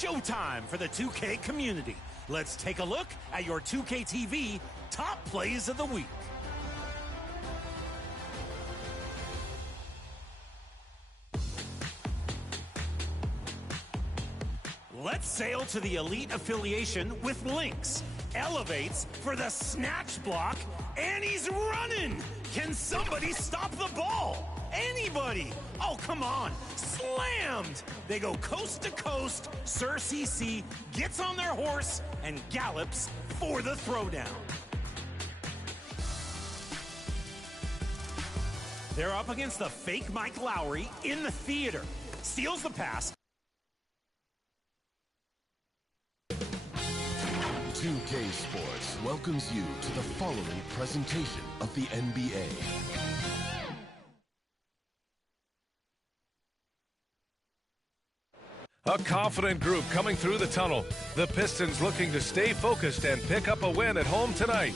showtime for the 2K community. Let's take a look at your 2K TV top plays of the week. Let's sail to the elite affiliation with Lynx. Elevates for the snatch block, and he's running. Can somebody stop the ball? Anybody? Oh, come on. Slammed. They go coast to coast. Sir CC gets on their horse and gallops for the throwdown. They're up against the fake Mike Lowry in the theater. Steals the pass. 2K Sports welcomes you to the following presentation of the NBA. A confident group coming through the tunnel. The Pistons looking to stay focused and pick up a win at home tonight.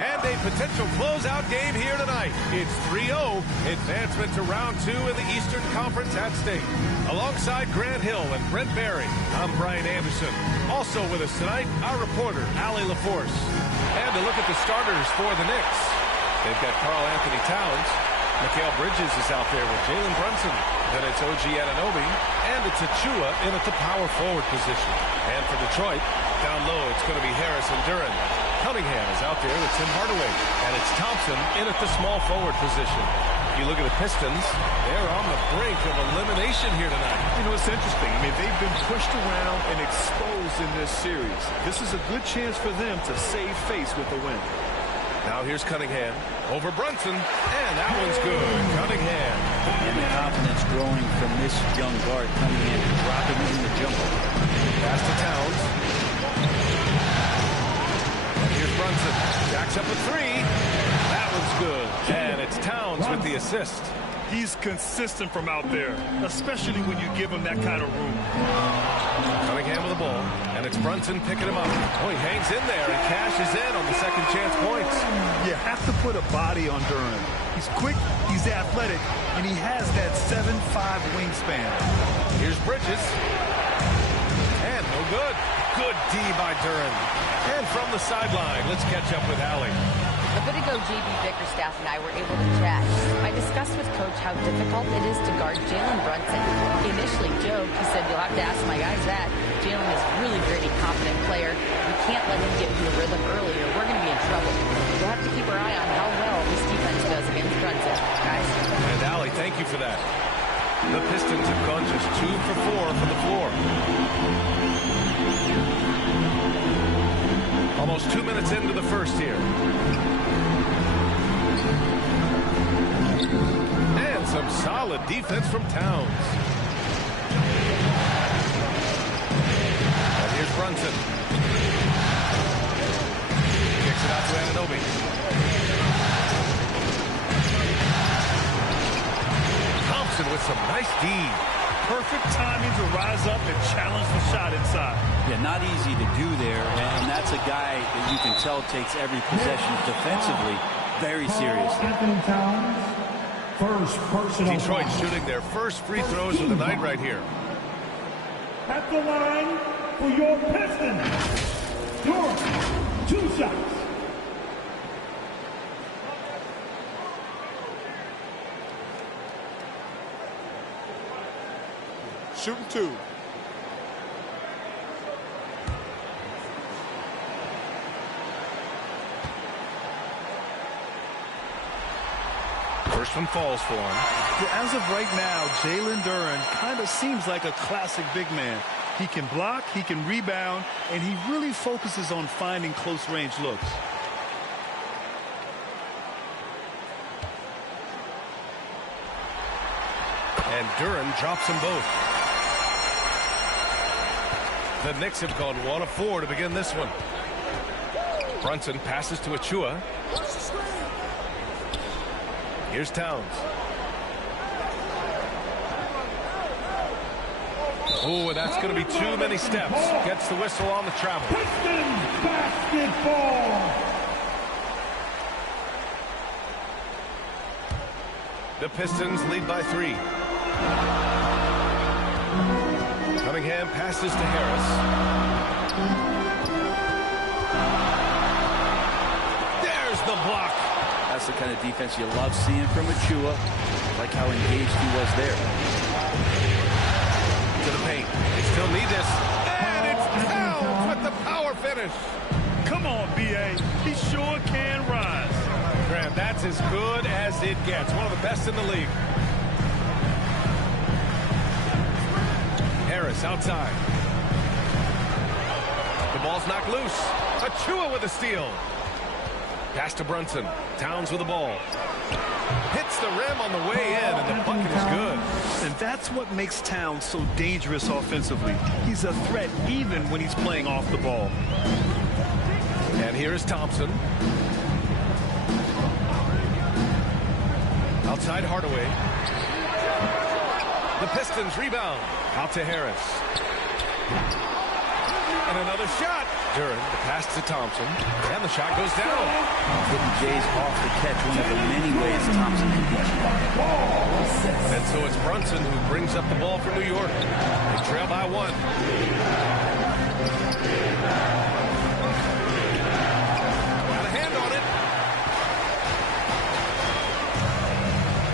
And a potential closeout game here tonight. It's 3-0. Advancement to round 2 in the Eastern Conference at stake. Alongside Grant Hill and Brent Barry, I'm Brian Anderson. Also with us tonight, our reporter, Allie LaForce. And a look at the starters for the Knicks. They've got Karl Anthony Towns. Mikal Bridges is out there with Jalen Brunson. Then it's OG Anunoby. And it's Achua in at the power forward position. And for Detroit, down low, it's going to be Harris and Duren. Cunningham is out there with Tim Hardaway. And it's Thompson in at the small forward position. If you look at the Pistons, they're on the brink of elimination here tonight. You know, it's interesting. I mean, they've been pushed around and exposed in this series. This is a good chance for them to save face with the win. Now here's Cunningham over Brunson, and that one's good. Cunningham. And the confidence growing from this young guard coming in and dropping in the jumper. Pass to Towns. And here's Brunson. Jacks up a three. That one's good. And it's Towns with the assist. He's consistent from out there, especially when you give him that kind of room. Cunningham with the ball, and it's Brunson picking him up. Oh, he hangs in there and cashes in on the second chance points. You have to put a body on Duren. He's quick, he's athletic, and he has that 7'5" wingspan. Here's Bridges. And no good. Good D by Duren. And from the sideline, let's catch up with Allie. A bit ago, JB Bickerstaff and I were able to chat. I discussed with Coach how difficult it is to guard Jalen Brunson. He initially joked. He said, you'll have to ask my guys that. Jalen is a really gritty, confident player. We can't let him get into the rhythm early or we're going to be in trouble. We'll have to keep our eye on how well this defense does against Brunson, guys. And Allie, thank you for that. The Pistons have gone just 2 for 4 from the floor. Almost 2 minutes into the first here. And some solid defense from Towns. And here's Brunson. Kicks it out to Anunoby. Thompson with some nice D. Perfect timing to rise up and challenge the shot inside. Yeah, not easy to do there, and that's a guy that you can tell takes every possession defensively very seriously. Anthony Towns, first personal Detroit foul. shooting their first free throws of the night right here. At the line for your Pistons, Duren, 2 shots. Shooting 2. First one falls for him. Yeah, as of right now, Jalen Duren kind of seems like a classic big man. He can block, he can rebound, and he really focuses on finding close-range looks. And Duren drops them both. The Knicks have gone 1 of 4 to begin this one. Brunson passes to Achua. Here's Towns. Oh, that's going to be too many steps. Gets the whistle on the travel. Pistons basketball. The Pistons lead by 3. Cunningham passes to Harris. There's the block. That's the kind of defense you love seeing from Achua. Like how engaged he was there. To the paint. They still need this. And it's Towns with the power finish. Come on, B.A. He sure can rise. Graham, that's as good as it gets. One of the best in the league. Harris outside. The ball's knocked loose. Achua with a steal. Pass to Brunson. Towns with the ball. Hits the rim on the way in, and the bucket is good. And that's what makes Towns so dangerous offensively. He's a threat even when he's playing off the ball. And here is Thompson. Outside Hardaway. The Pistons rebound. Out to Harris. And another shot. Duran, the pass to Thompson. And the shot goes down. Getting Jays off the catch, one of the many ways Thompson can beat you. And so it's Brunson who brings up the ball for New York. They trail by 1. Got a hand on it.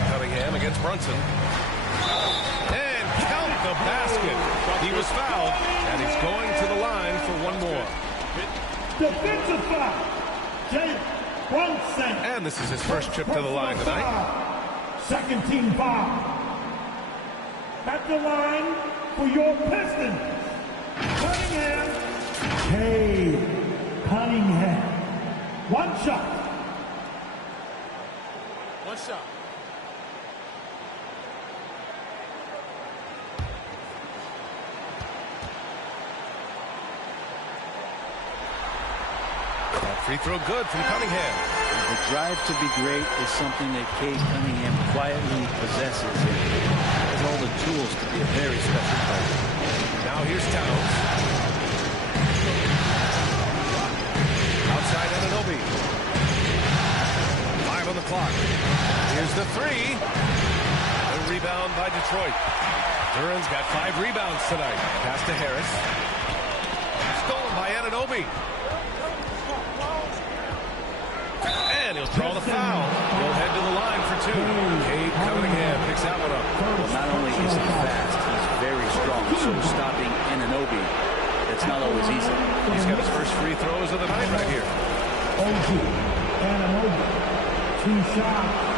Cunningham against Brunson. And count the basket. He was fouled, and he's going to the line for one more. Defensive foul. Jalen Brunson. And this is his first trip to the line tonight. Second team foul. At the line for your Pistons. Cunningham. Hey, Cunningham. One shot. One shot. Free throw good from Cunningham. The drive to be great is something that Cade Cunningham quietly possesses. He has all the tools to be a very special player. Now here's Towns. Outside Anunoby. 5 on the clock. Here's the 3. A rebound by Detroit. Duran's got 5 rebounds tonight. Pass to Harris. Stolen by Anunoby. And he'll draw the foul. He'll head to the line for 2. Cade Cunningham picks that one up. Well, not only is he fast, he's very strong. So stopping Anunoby, it's not always easy. He's got his first free throws of the night right here. OG Anunoby. 2 shots.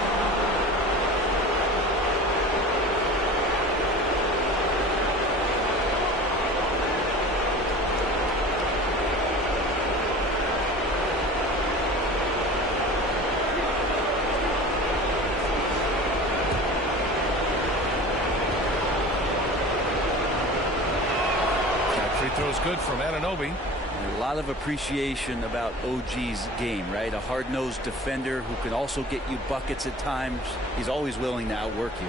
Throws good from Anunoby. A lot of appreciation about OG's game, right? A hard-nosed defender who can also get you buckets at times. He's always willing to outwork you.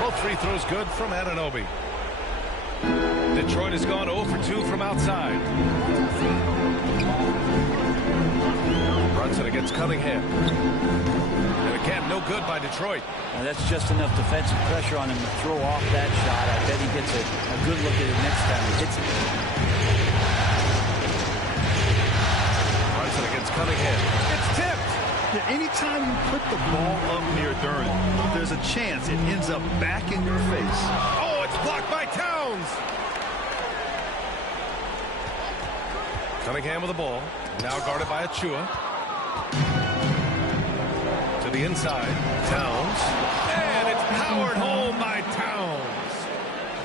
Both free throws good from Anunoby. Detroit has gone 0 for 2 from outside. Brunson against Cunningham. And again, no good by Detroit. Now that's just enough defensive pressure on him to throw off that shot. I bet he gets a good look at it next time he hits it. Brunson against Cunningham. It's tipped. Yeah, anytime you put the ball up near Duran, there's a chance it ends up back in your face. Oh, it's blocked by Towns. Cunningham with the ball. Now guarded by Achua. To the inside. Towns. And it's powered home by Towns.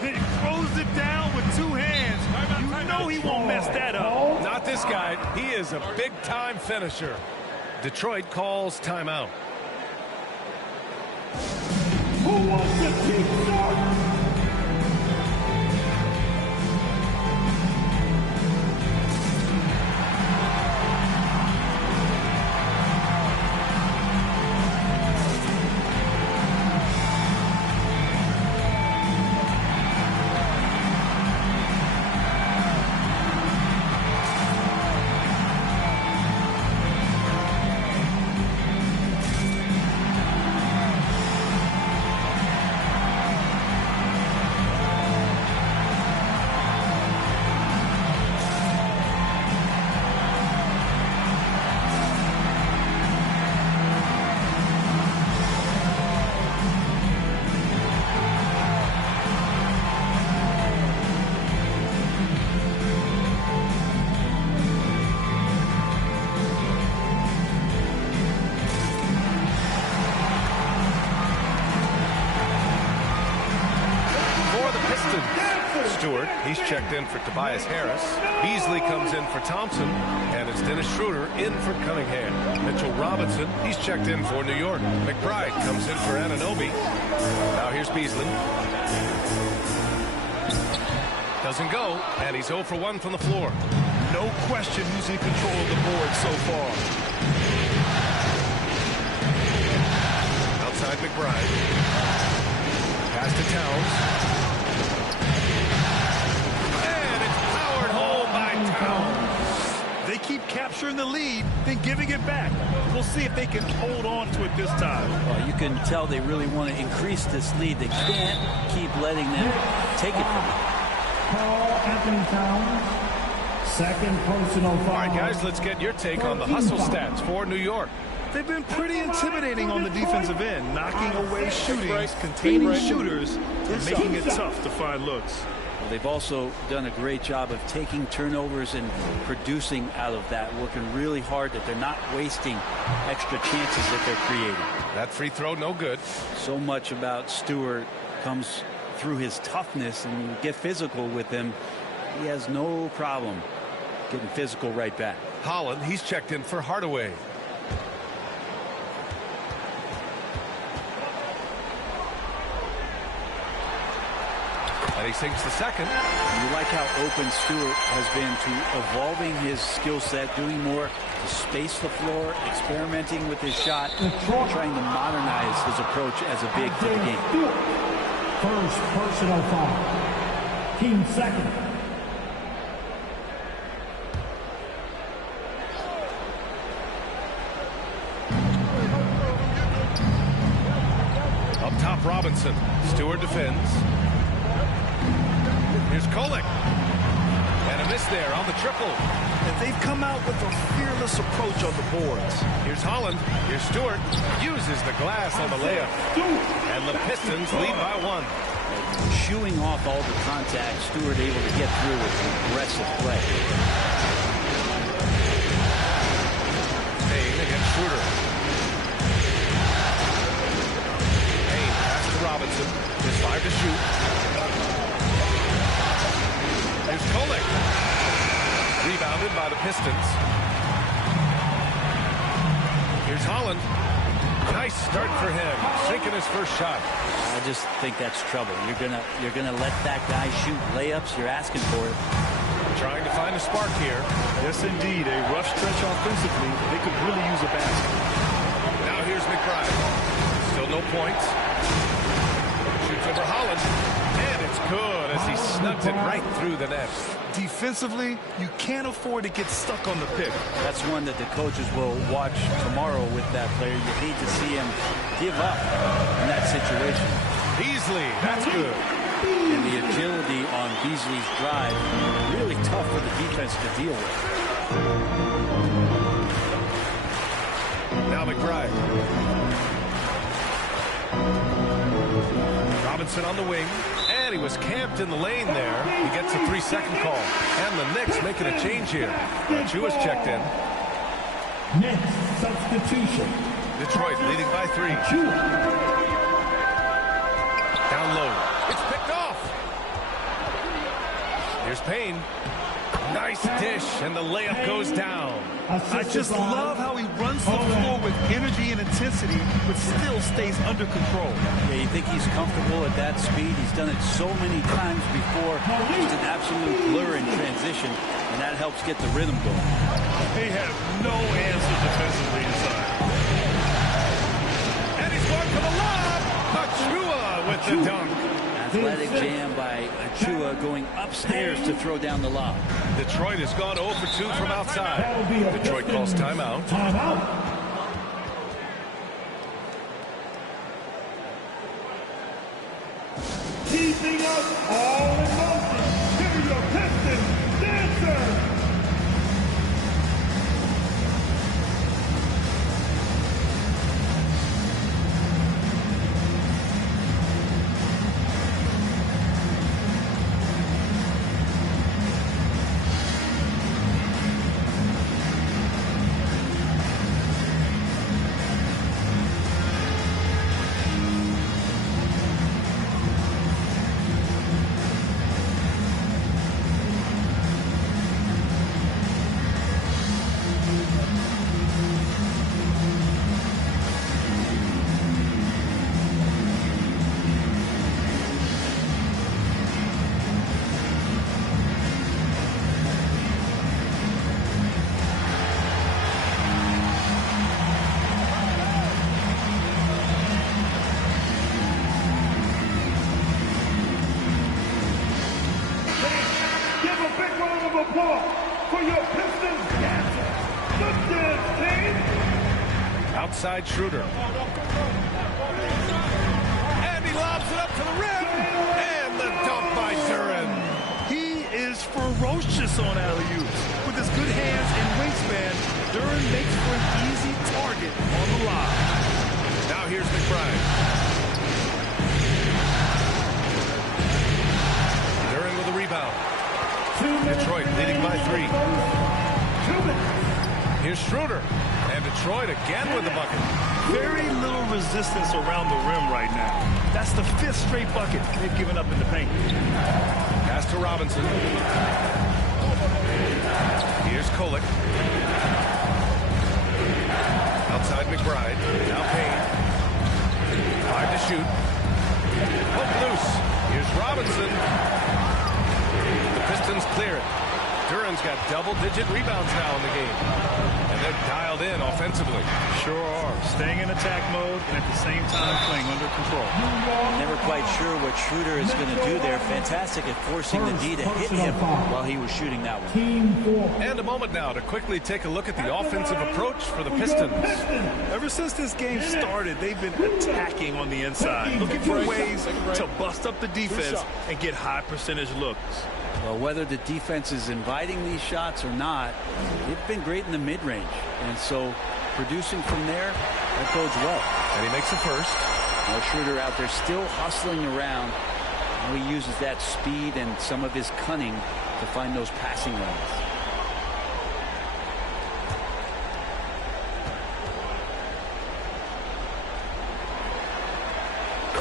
He throws it down with 2 hands. You know he won't mess that up. Not this guy. He is a big-time finisher. Detroit calls timeout. Who wants to keep scoring? Stewart. He's checked in for Tobias Harris. Beasley comes in for Thompson. And it's Dennis Schroeder in for Cunningham. Mitchell Robinson, he's checked in for New York. McBride comes in for Anunoby. Now here's Beasley. Doesn't go, and he's 0 for 1 from the floor. No question who's in control of the board so far. Outside McBride. Pass to Towns. And it's powered home by Towns. They keep capturing the lead, then giving it back. We'll see if they can hold on to it this time. Well, you can tell they really want to increase this lead. They can't keep letting them take it from them. Carl Anthony Towns, second personal foul. All right, guys, let's get your take on the hustle stats for New York. They've been pretty intimidating on the defensive end, knocking away shootings, containing shooters, and making it tough to find looks. Well, they've also done a great job of taking turnovers and producing out of that, working really hard that they're not wasting extra chances that they're creating. That free throw, no good. So much about Stewart comes through his toughness, and you get physical with him. He has no problem getting physical right back. Holland, he's checked in for Hardaway. And he sinks the second. You like how open Stewart has been to evolving his skill set, doing more to space the floor, experimenting with his shot, trying to modernize his approach as a big to the game. First personal foul. Team second. Up top, Robinson. Stewart defends. Here's Kolek. And a miss there on the triple. And they've come out with a fearless approach on the boards. Here's Holland. Here's Stewart. Uses the glass on the layup. And the Pistons lead by 1. Shooing off all the contact, Stewart able to get through with an aggressive play. Payne against Schroeder. Payne pass to Robinson. There's 5 to shoot. Here's Kolek. Rebounded by the Pistons. Here's Holland. Nice start for him. Sinking his first shot. I just think that's trouble. You're gonna let that guy shoot layups. You're asking for it. Trying to find a spark here. Yes, indeed. A rough stretch offensively. They could really use a basket. Now here's McBride. Still no points. Shoots over Holland. And it's good as he snugs it right through the net. Defensively, you can't afford to get stuck on the pick. That's one that the coaches will watch tomorrow with that player. You hate to see him give up in that situation. Beasley, that's good. And the agility on Beasley's drive, really tough for the defense to deal with. Now McBride. Robinson on the wing. And he was camped in the lane there. He gets a 3-second call. And the Knicks making a change here. Achua's checked in. Knicks substitution. Detroit leading by 3. Down low. It's picked off. Here's Payne. Nice dish, and the layup goes down. I just love how he runs the floor with energy and intensity, but still stays under control. Yeah, you think he's comfortable at that speed. He's done it so many times before. Just an absolute blur in transition, and that helps get the rhythm going. They have no answer defensively inside. And he's going for the lob. Achua with the dunk. Athletic jam by Achua going upstairs to throw down the lob. Detroit has gone 0 for 2 from outside. Detroit calls timeout. Keeping us all in motion. Here's your Pistons dancer. outside Schroeder. And he lobs it up to the rim. And the dunk by Duren. He is ferocious on alley-oops. With his good hands and wingspan, Duren makes for an easy target on the lob. Now here's McBride. Duren with a rebound. Detroit leading by 3. Here's Schroeder. And Detroit again with the bucket. Very little resistance around the rim right now. That's the 5th straight bucket they've given up in the paint. Pass to Robinson. Here's Kolek. Outside McBride. Now Payne. 5 to shoot. Hook loose. Here's Robinson. The Pistons clear it. Duren's got double-digit rebounds now in the game. And they're dialed in offensively. Sure are. Staying in attack mode and at the same time playing under control. Never quite sure what Schroeder is going to do there. Fantastic at forcing the D to hit him while he was shooting that one. And a moment now to quickly take a look at the offensive approach for the Pistons. Ever since this game started, they've been attacking on the inside, looking for ways to bust up the defense and get high percentage looks. Well, whether the defense is inviting these shots or not, they've been great in the mid-range. And so producing from there, that bodes well. And he makes the first. Now Schroeder out there still hustling around. Now he uses that speed and some of his cunning to find those passing lanes.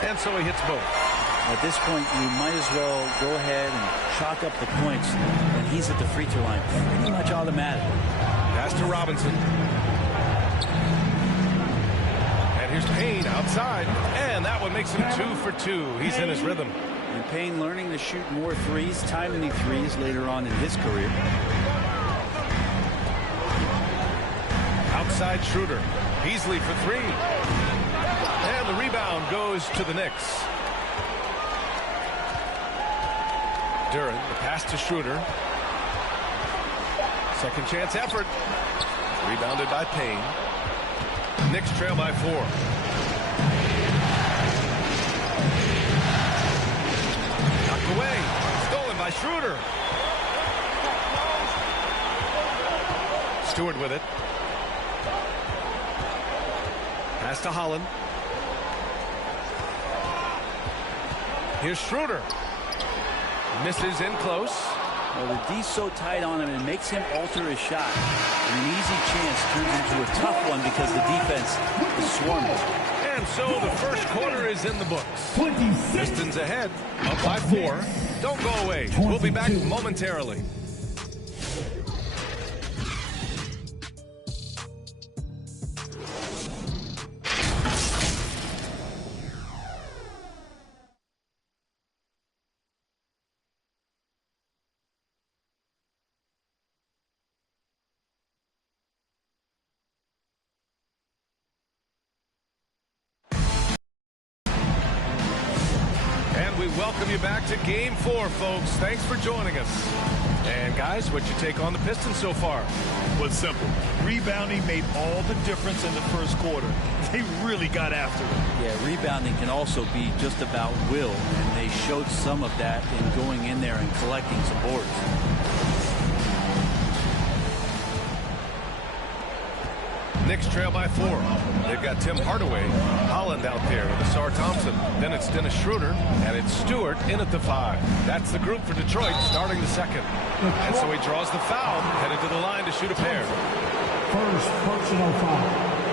And so he hits both. At this point, you might as well go ahead and chalk up the points when he's at the free throw line. Pretty much automatic. Pass to Robinson. And here's Payne outside. And that one makes him 2 for 2. He's in his rhythm. And Payne learning to shoot more threes, timely threes later on in his career. Outside Schroeder. Beasley for 3. And the rebound goes to the Knicks. Duren, the pass to Schroeder. Second chance effort. Rebounded by Payne. Knicks trail by 4. Knocked away. Stolen by Schroeder. Stewart with it. Pass to Holland. Here's Schroeder. Misses in close. Well, the D's so tight on him, it makes him alter his shot. And an easy chance turns into a tough one because the defense is swarming. And so the first quarter is in the books. Pistons ahead, up by 4. Don't go away. We'll be back momentarily. We welcome you back to Game 4, folks. Thanks for joining us. And, guys, what's your take on the Pistons so far? Well, it's simple. Rebounding made all the difference in the first quarter. They really got after it. Yeah, rebounding can also be just about will, and they showed some of that in going in there and collecting some boards. Knicks trail by 4. They've got Tim Hardaway, Holland out there with Asar Thompson. Then it's Dennis Schroeder, and it's Stewart in at the 5. That's the group for Detroit starting the second. And so he draws the foul, headed to the line to shoot a pair. First personal foul.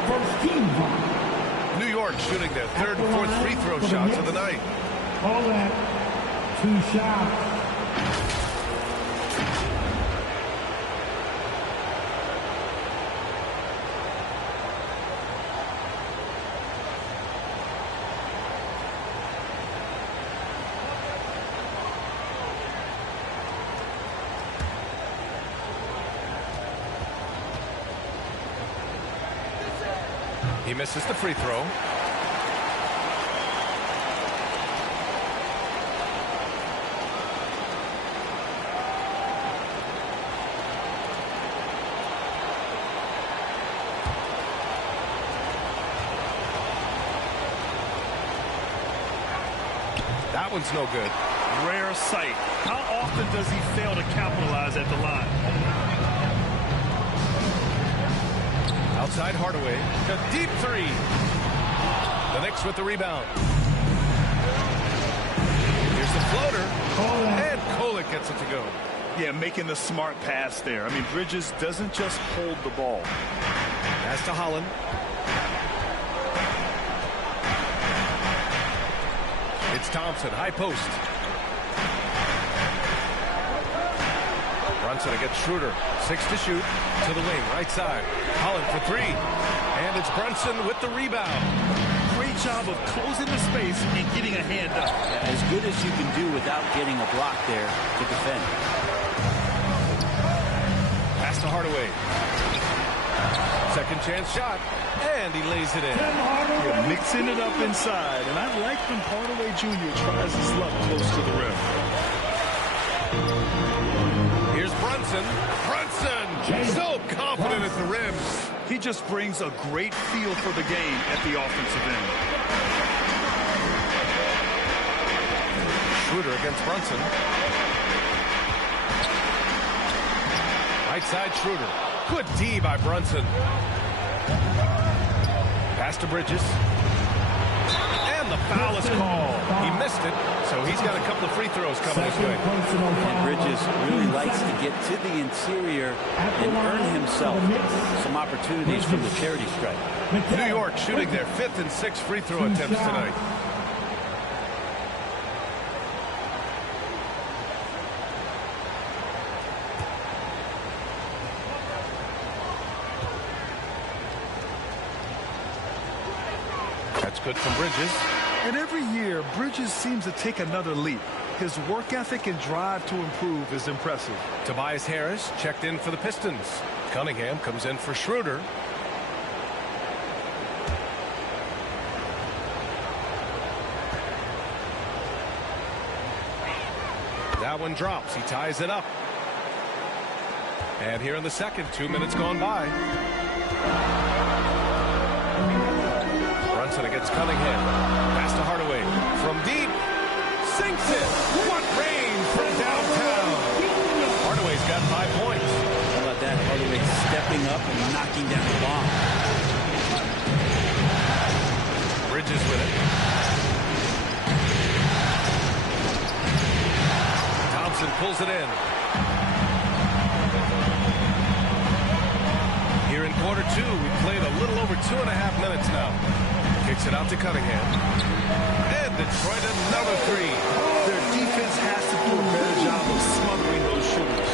First team foul. New York shooting their 3rd and 4th free throw shots of the night. All that. 2 shots. He misses the free throw. That one's no good. Rare sight. How often does he fail to capitalize at the line? Outside Hardaway. A deep three. The Knicks with the rebound. Here's the floater. And Kolek gets it to go. Yeah, making the smart pass there. I mean, Bridges doesn't just hold the ball. Pass to Holland. It's Thompson, high post. Brunson against Schroeder. 6 to shoot. To the wing, right side. Holland for 3. And it's Brunson with the rebound. Great job of closing the space and getting a hand up. As good as you can do without getting a block there to defend. Pass to Hardaway. Second chance shot. And he lays it in. Yeah, mixing it up inside. And I like when Hardaway Jr. tries his luck close to the rim. Here's Brunson. Brunson! So confident at the rim. He just brings a great feel for the game at the offensive end. Schroeder against Brunson. Right side Schroeder. Good D by Brunson. Pass to Bridges. And the foul is called. He missed it, so he's got a couple of free throws coming his way. And Bridges really likes to get to the interior and earn himself some opportunities from the charity stripe. New York shooting their 5th and 6th free throw attempts tonight. That's good from Bridges. And every year, Bridges seems to take another leap. His work ethic and drive to improve is impressive. Tobias Harris checked in for the Pistons. Cunningham comes in for Schroeder. That one drops. He ties it up. And here in the second, 2 minutes gone by. Brunson against Cunningham. Pass to Hardaway. From deep. Sinks it. What range from downtown. Hardaway's got 5 points. How about that? Hardaway stepping up and knocking down the bomb. Bridges with it. Thompson pulls it in. Here in quarter 2, we've played a little over 2.5 minutes now. Kicks it out to Cunningham. And Detroit another 3. Their defense has to do a better job of smothering those shooters.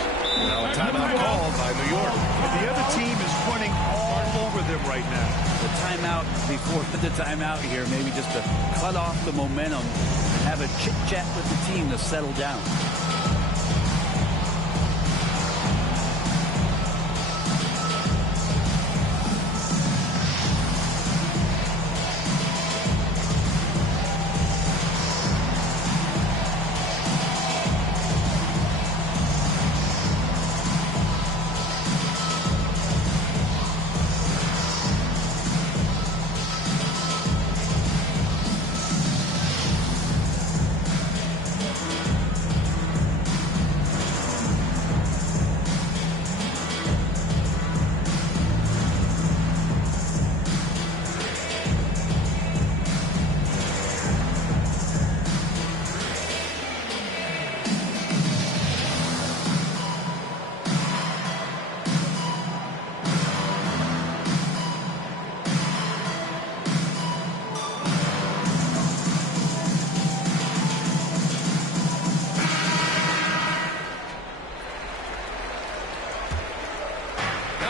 Now a timeout called by New York. The other team is running all over them right now. The timeout before the timeout here, maybe just to cut off the momentum, have a chit-chat with the team to settle down.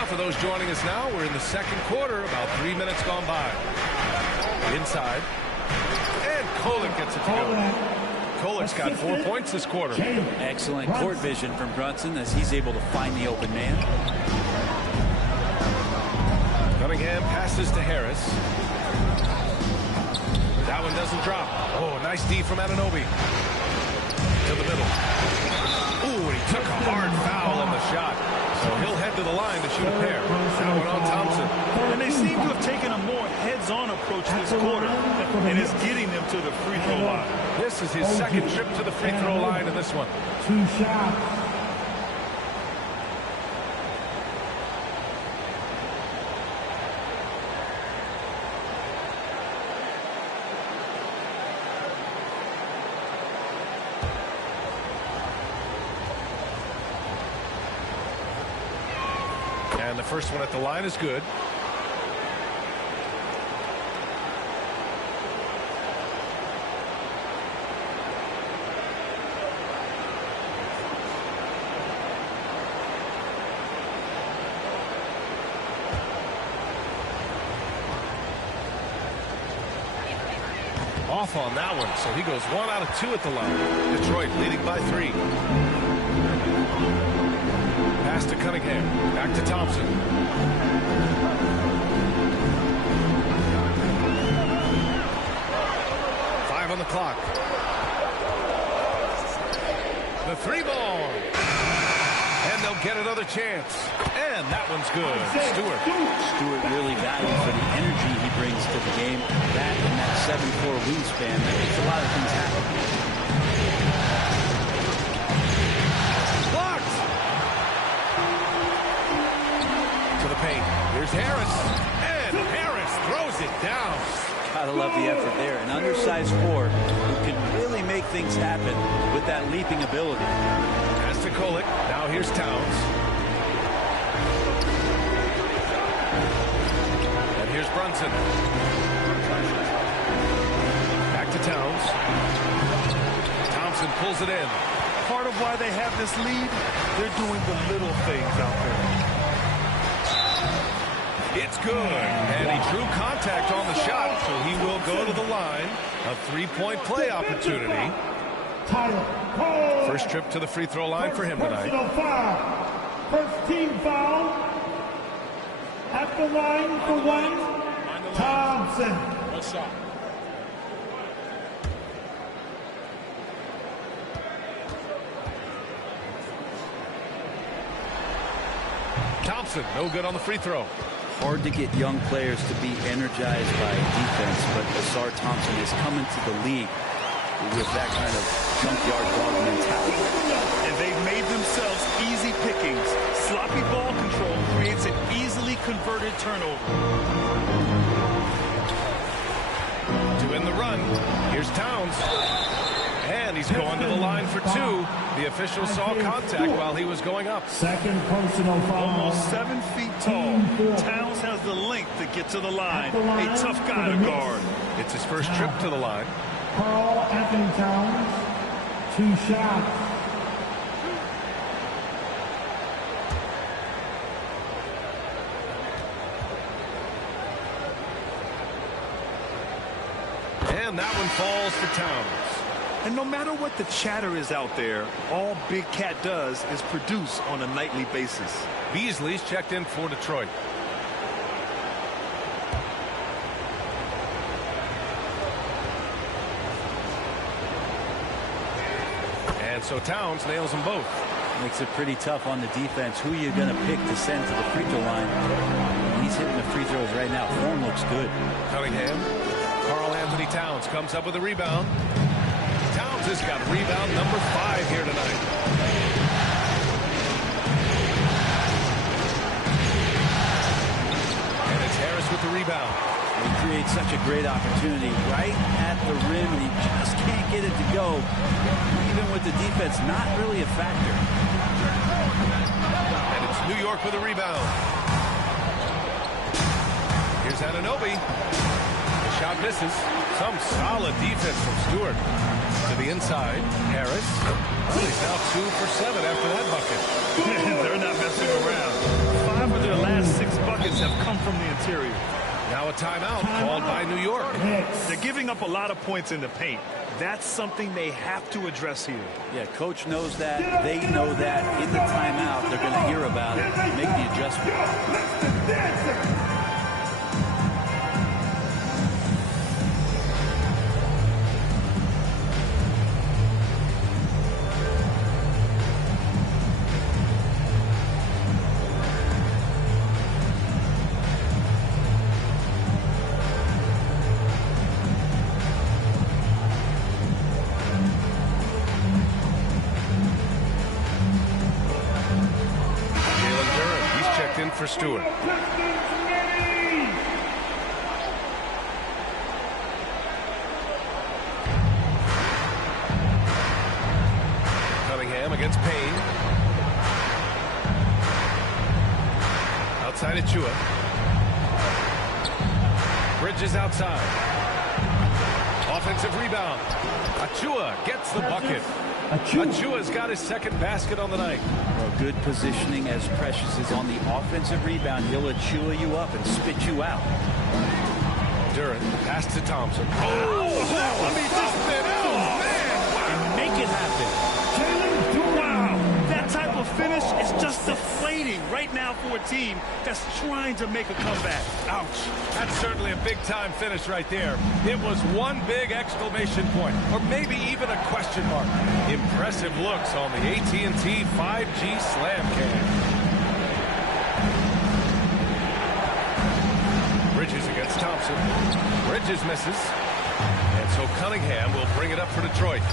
For those joining us now, we're in the second quarter, about 3 minutes gone by. Inside. And Kolek gets it to go. Kolek's got 4 points this quarter. Excellent court vision from Brunson as he's able to find the open man. Cunningham passes to Harris. That one doesn't drop. Oh, nice D from Anunoby. To the middle. Ooh, and he took a hard foul on the shot. So he'll head head to the line to shoot a pair. That one on Thompson. And they seem to have taken a more heads-on approach this quarter, and it's getting them to the free throw line. This is his second trip to the free throw line in this one. 2 shots. And the first one at the line is good. Off on that one, so he goes 1 out of 2 at the line. Detroit leading by 3. Pass to Cunningham. Back to Thompson. 5 on the clock. The 3-ball. And they'll get another chance. And that one's good. Stewart really valued for the energy he brings to the game. That and that 7'4" wingspan, that makes a lot of things happen. Blocked! To the paint. Here's Harris. And Harris throws it down. Gotta love the effort there. An undersized forward who can really make things happen with that leaping ability. Pass to Kolek. Now here's Towns. And here's Brunson. Back to Towns. Thompson pulls it in. Part of why they have this lead, they're doing the little things out there. It's good. And he drew contact on the shot, so he will go to the line. A 3-point play opportunity. First trip to the free throw line for him tonight. First team foul. At the line for 1. Thompson. Good shot. Thompson, no good on the free throw. Hard to get young players to be energized by defense, but Asar Thompson is coming to the league with that kind of junkyard dog mentality. And they've made themselves easy pickings. Sloppy ball control creates an easily converted turnover. To win the run, here's Towns. And he's going to the line for 2. The official saw contact while he was going up. Second personal foul. Almost 7 feet tall. Towns has the length to get to the line. A tough guy to guard. It's his first trip to the line. Carl Anthony Towns. 2 shots. And that one falls for Towns. And no matter what the chatter is out there, all Big Cat does is produce on a nightly basis. Beasley's checked in for Detroit. And so Towns nails them both. Makes it pretty tough on the defense. Who you're going to pick to send to the free throw line. He's hitting the free throws right now. Form looks good. Cunningham. Carl Anthony Towns comes up with a rebound. Towns has got rebound number 5 here tonight. And it's Harris with the rebound. He creates such a great opportunity right at the rim, and he just can't get it to go. Even with the defense, not really a factor. And it's New York with a rebound. Here's Anunoby. The shot misses. Some solid defense from Stewart. To the inside, Harris. Well, he's now 2 for 7 after that bucket. They're not messing around. 5 of their last 6 buckets have come from the interior. Now a timeout called by New York. They're giving up a lot of points in the paint. That's something they have to address here. Yeah, coach knows that. They know that. In the timeout, they're going to hear about it, make the adjustment. for Stewart. Cunningham against Payne. Outside Achua. Bridges outside. Offensive rebound. Achua gets the bucket. Achua's got his second basket on the night. Well, good positioning as Precious is on the offensive rebound. He'll Achua you up and spit you out. Durant pass to Thompson. Oh, let me just spin out, man! And make it happen. Wow, that type of finish is just deflating right now for a team that's trying to make a comeback. Ouch. That's certainly a big-time finish right there. It was one big exclamation point, or maybe even a question mark. Impressive looks on the AT&T 5G Slam Cam. Bridges against Thompson. Bridges misses. And so Cunningham will bring it up for Detroit.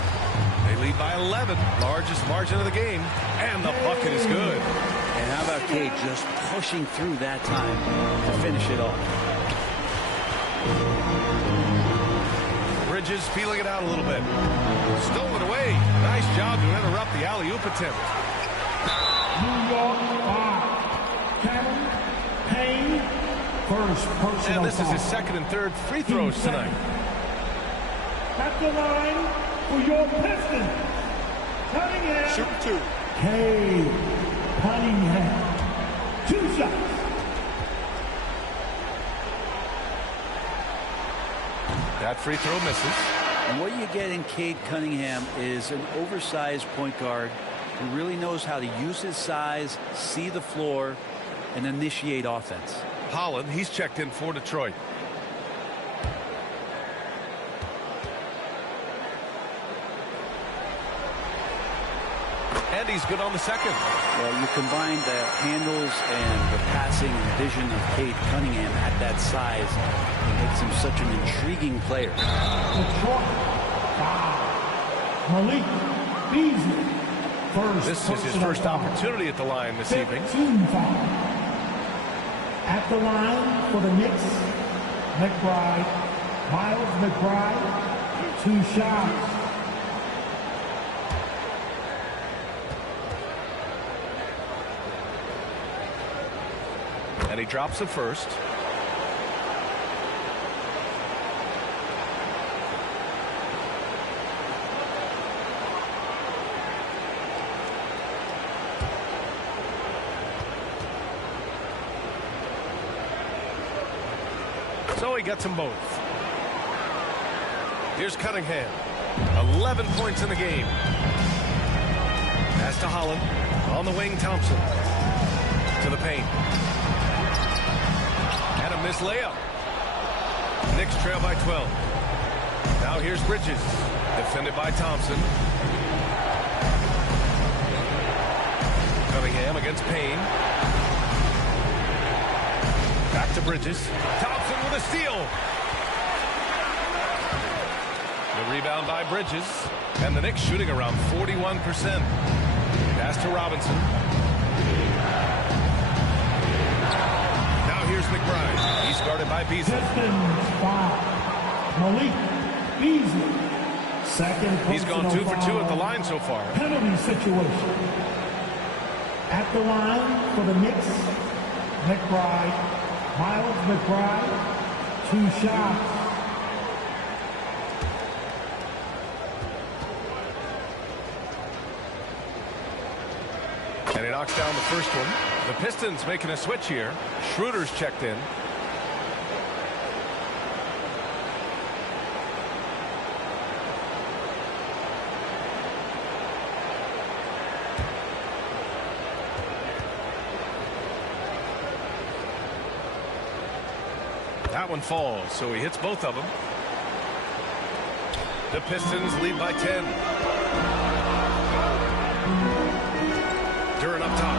They lead by 11, largest margin of the game, and the bucket is good. And how about Cade just pushing through that time to finish it off? Bridges feeling it out a little bit. Stolen away. Nice job to interrupt the alley-oop attempt. New York 5. Cameron Payne, first personal And this is foul. his second and third free throws tonight. At the line for your Pistons, Cunningham. Shoot two. Cade Cunningham. 2 shots. That free throw misses. And what you get in Cade Cunningham is an oversized point guard who really knows how to use his size, see the floor, and initiate offense. Holland, he's checked in for Detroit. And he's good on the second. Well, you combine the handles and the passing and vision of Cade Cunningham at that size, it makes him such an intriguing player. Detroit 5. Malik Beasley. First This is his first opportunity at the line this evening. 15 foul. At the line for the Knicks, McBride. Miles McBride. 2 shots. And he drops the first. So he gets them both. Here's Cunningham. 11 points in the game. Pass to Holland. On the wing, Thompson. To the paint. And a missed layup. Knicks trail by 12. Now here's Bridges. Defended by Thompson. Cunningham against Payne. Back to Bridges. Thompson with a steal. The rebound by Bridges. And the Knicks shooting around 41%. Pass to Robinson. Now here's McBride. He's guarded by Beasley. Pistons 5. Malik Beasley. Second He's gone 2 for 2 at the line so far. Penalty situation. At the line for the Knicks, McBride. Miles McBride. 2 shots. And he knocks down the first one. The Pistons making a switch here. Schroeder's checked in. That one falls, so he hits both of them. The Pistons lead by 10. Durant up top.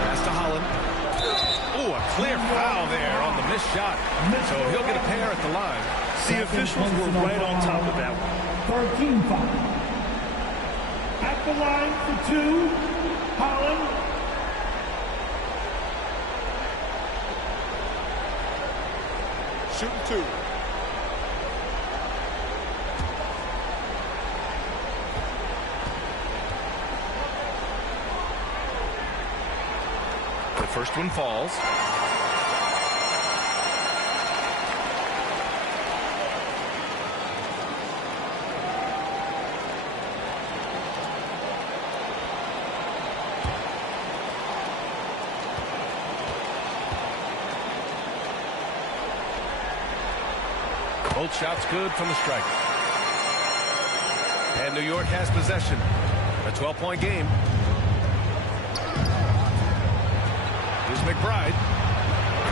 Pass to Holland. Oh, a clear foul there on the missed shot. So he'll get a pair at the line. The officials were right on top of that one. 13 foul. At the line for 2, Holland. Shooting 2. The first one falls. Both shots good from the striker. And New York has possession. A 12-point game. Here's McBride.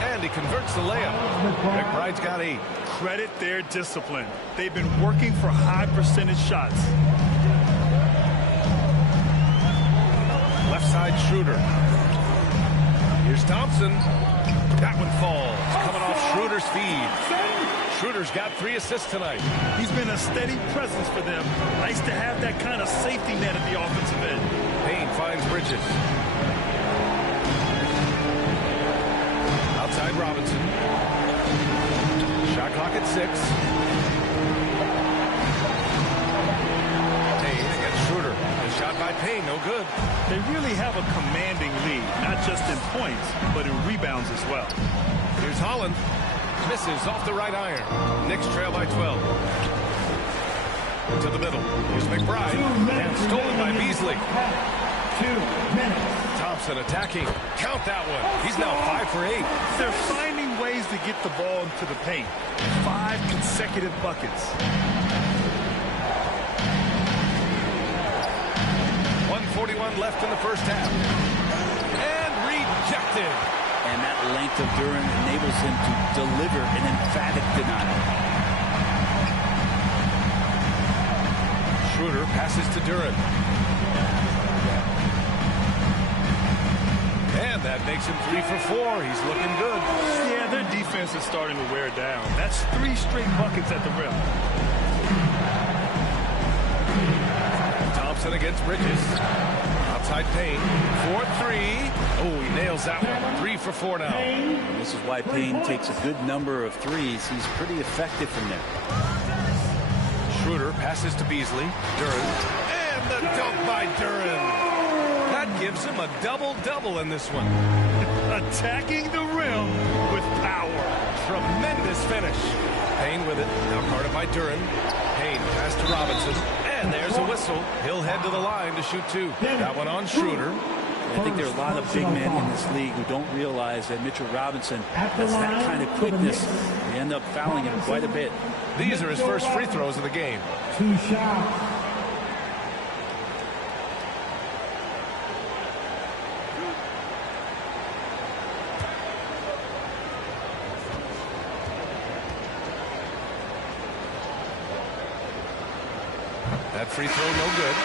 And he converts the layup. McBride's got 8. Credit their discipline. They've been working for high percentage shots. Left side Schroeder. Here's Thompson. That one falls. Coming off Schroeder's feed. Schroeder's got 3 assists tonight. He's been a steady presence for them. Nice to have that kind of safety net at the offensive end. Payne finds Bridges. Outside Robinson. Shot clock at 6. Payne against Schroeder. The shot by Payne, no good. They really have a commanding lead, not just in points, but in rebounds as well. Here's Holland. Misses off the right iron. Knicks trail by 12. To the middle. Here's McBride. And stolen by Beasley. 2 minutes. Thompson attacking. Count that one. He's now 5 for 8. They're finding ways to get the ball into the paint. 5 consecutive buckets. 1:41 left in the first half. And rejected. And that length of Duren enables him to deliver an emphatic denial. Schroeder passes to Duren. And that makes him 3 for 4. He's looking good. Yeah, their defense is starting to wear down. That's 3 straight buckets at the rim. Thompson against Bridges. Outside Payne. 4-3. Oh, he nails that one. 3 for 4 now. And this is why Payne takes a good number of threes. He's pretty effective from there. Schroeder passes to Beasley. Duren. And the dunk by Duren. That gives him a double-double in this one. Attacking the rim with power. Tremendous finish. Payne with it. Now guarded by Duren. Payne pass to Robinson. And there's a whistle. He'll head to the line to shoot 2. That one on Schroeder. I think there are a lot of big men in this league who don't realize that Mitchell Robinson has that kind of quickness. They end up fouling him quite a bit. These are his first free throws of the game. 2 shots. That free throw no good.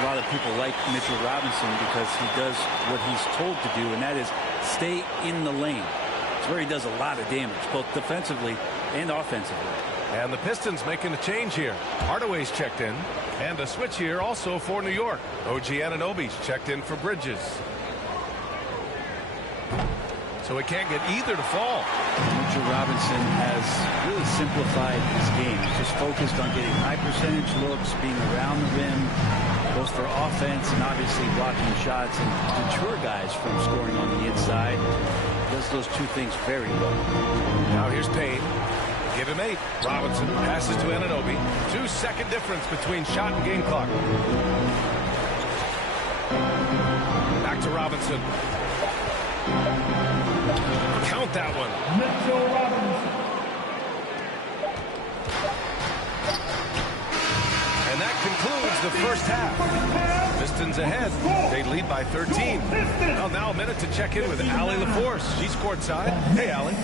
A lot of people like Mitchell Robinson because he does what he's told to do, and that is stay in the lane. It's where he does a lot of damage, both defensively and offensively. And the Pistons making a change here. Hardaway's checked in. And a switch here also for New York. OG Anunoby's checked in for Bridges. So he can't get either to fall. Mitchell Robinson has really simplified his game. He's just focused on getting high percentage looks, being around the rim, both for offense and obviously blocking shots and deter guys from scoring on the inside. Does those 2 things very well. Now here's Payne. Give him 8. Robinson passes to Anunoby. 2-second difference between shot and game clock. Back to Robinson. Count that one. Mitchell Robinson. And that concludes the first half. Pistons ahead. They lead by 13. Well, now a minute to check in with Allie LaForce. She's courtside. Hey, Allie.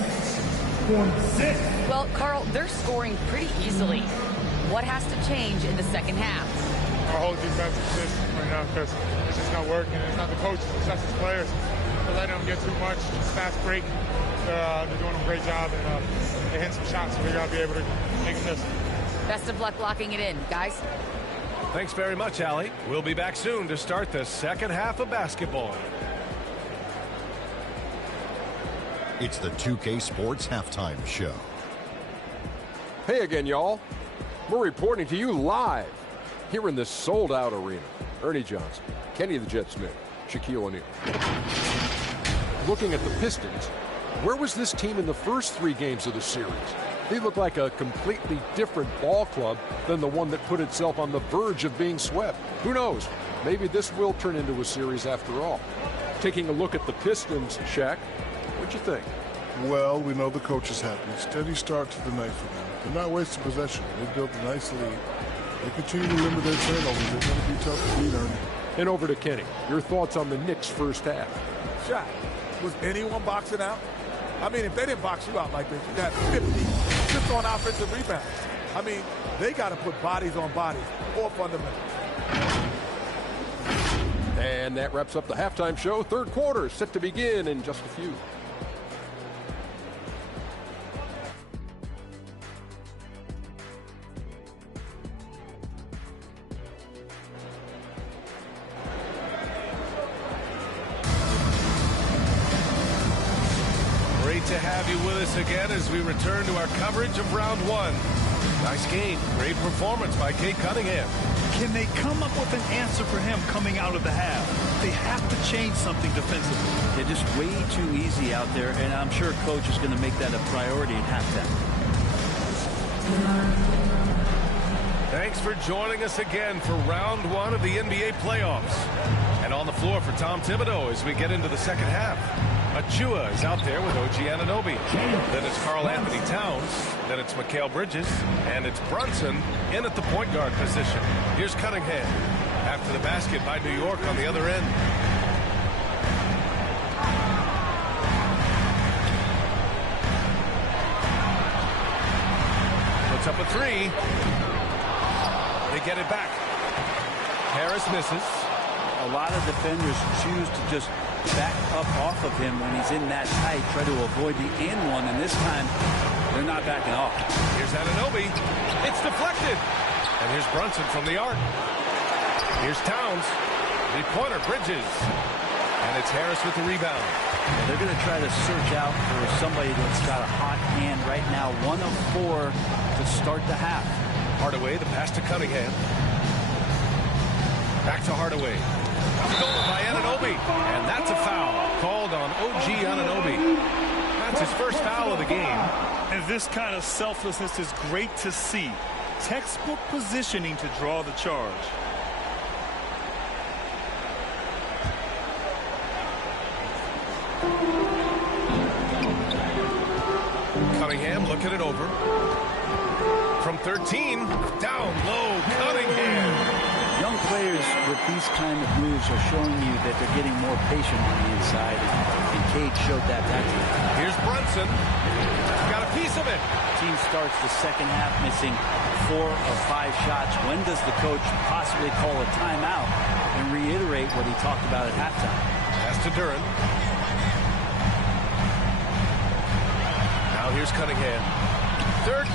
Well, Carl, they're scoring pretty easily. What has to change in the second half? Our whole defensive system right now because it's just not working. It's not the coaches, it's us as players. They're letting them get too much. Fast break. They're doing a great job and they're hitting some shots, so we got to be able to make them miss. Best of luck locking it in, guys. Thanks very much, Allie. We'll be back soon to start the second half of basketball. It's the 2K Sports Halftime Show. Hey again, y'all. We're reporting to you live here in this sold-out arena. Ernie Johnson, Kenny the Jet Smith, Shaquille O'Neal. Looking at the Pistons, where was this team in the first 3 games of the series? They look like a completely different ball club than the one that put itself on the verge of being swept. Who knows? Maybe this will turn into a series after all. Taking a look at the Pistons, Shaq, what'd you think? Well, we know the coach is happy. Steady start to the night for them. They're not wasting possession. They built a nice lead. They continue to limit their turnovers. They're going to be tough to beat, Ernie. And over to Kenny. Your thoughts on the Knicks' first half? Shaq, was anyone boxing out? I mean, if they didn't box you out like this, you got 50 just on offensive rebounds. I mean, they got to put bodies on bodies or fundamentals. And that wraps up the halftime show. Third quarter set to begin in just a few. Great to have you with us again as we return to our coverage of round 1. Nice game. Great performance by Kate Cunningham. Can they come up with an answer for him coming out of the half? They have to change something defensively. They're just way too easy out there, and I'm sure coach is going to make that a priority at halftime. Thanks for joining us again for round 1 of the NBA playoffs. And on the floor for Tom Thibodeau as we get into the second half. Achua is out there with OG Anunoby. Then it's Karl Anthony Towns. Then it's Mikal Bridges. And it's Brunson in at the point guard position. Here's Cunningham. After the basket by New York on the other end. Puts up a 3. They get it back. Harris misses. A lot of defenders choose to just back up off of him when he's in that tight, try to avoid the and one, and this time they're not backing off. Here's Anunoby. It's deflected. And here's Brunson from the arc. Here's Towns. Three-pointer, Bridges. And it's Harris with the rebound. They're going to try to search out for somebody that's got a hot hand right now. 1 of 4 to start the half. Hardaway, the pass to Cunningham. Back to Hardaway. Stolen by Anunoby. And that's a foul called on OG Anunoby. That's his first foul of the game. And this kind of selflessness is great to see. Textbook positioning to draw the charge. Cunningham looking it over. From 13, down low, Cunningham. Young players with these kind of moves are showing you that they're getting more patient on the inside, and Cade showed that to them. Here's Brunson. Got a piece of it. Team starts the second half missing 4 of 5 shots. When does the coach possibly call a timeout and reiterate what he talked about at halftime? Pass to Duren. Now here's Cunningham. 13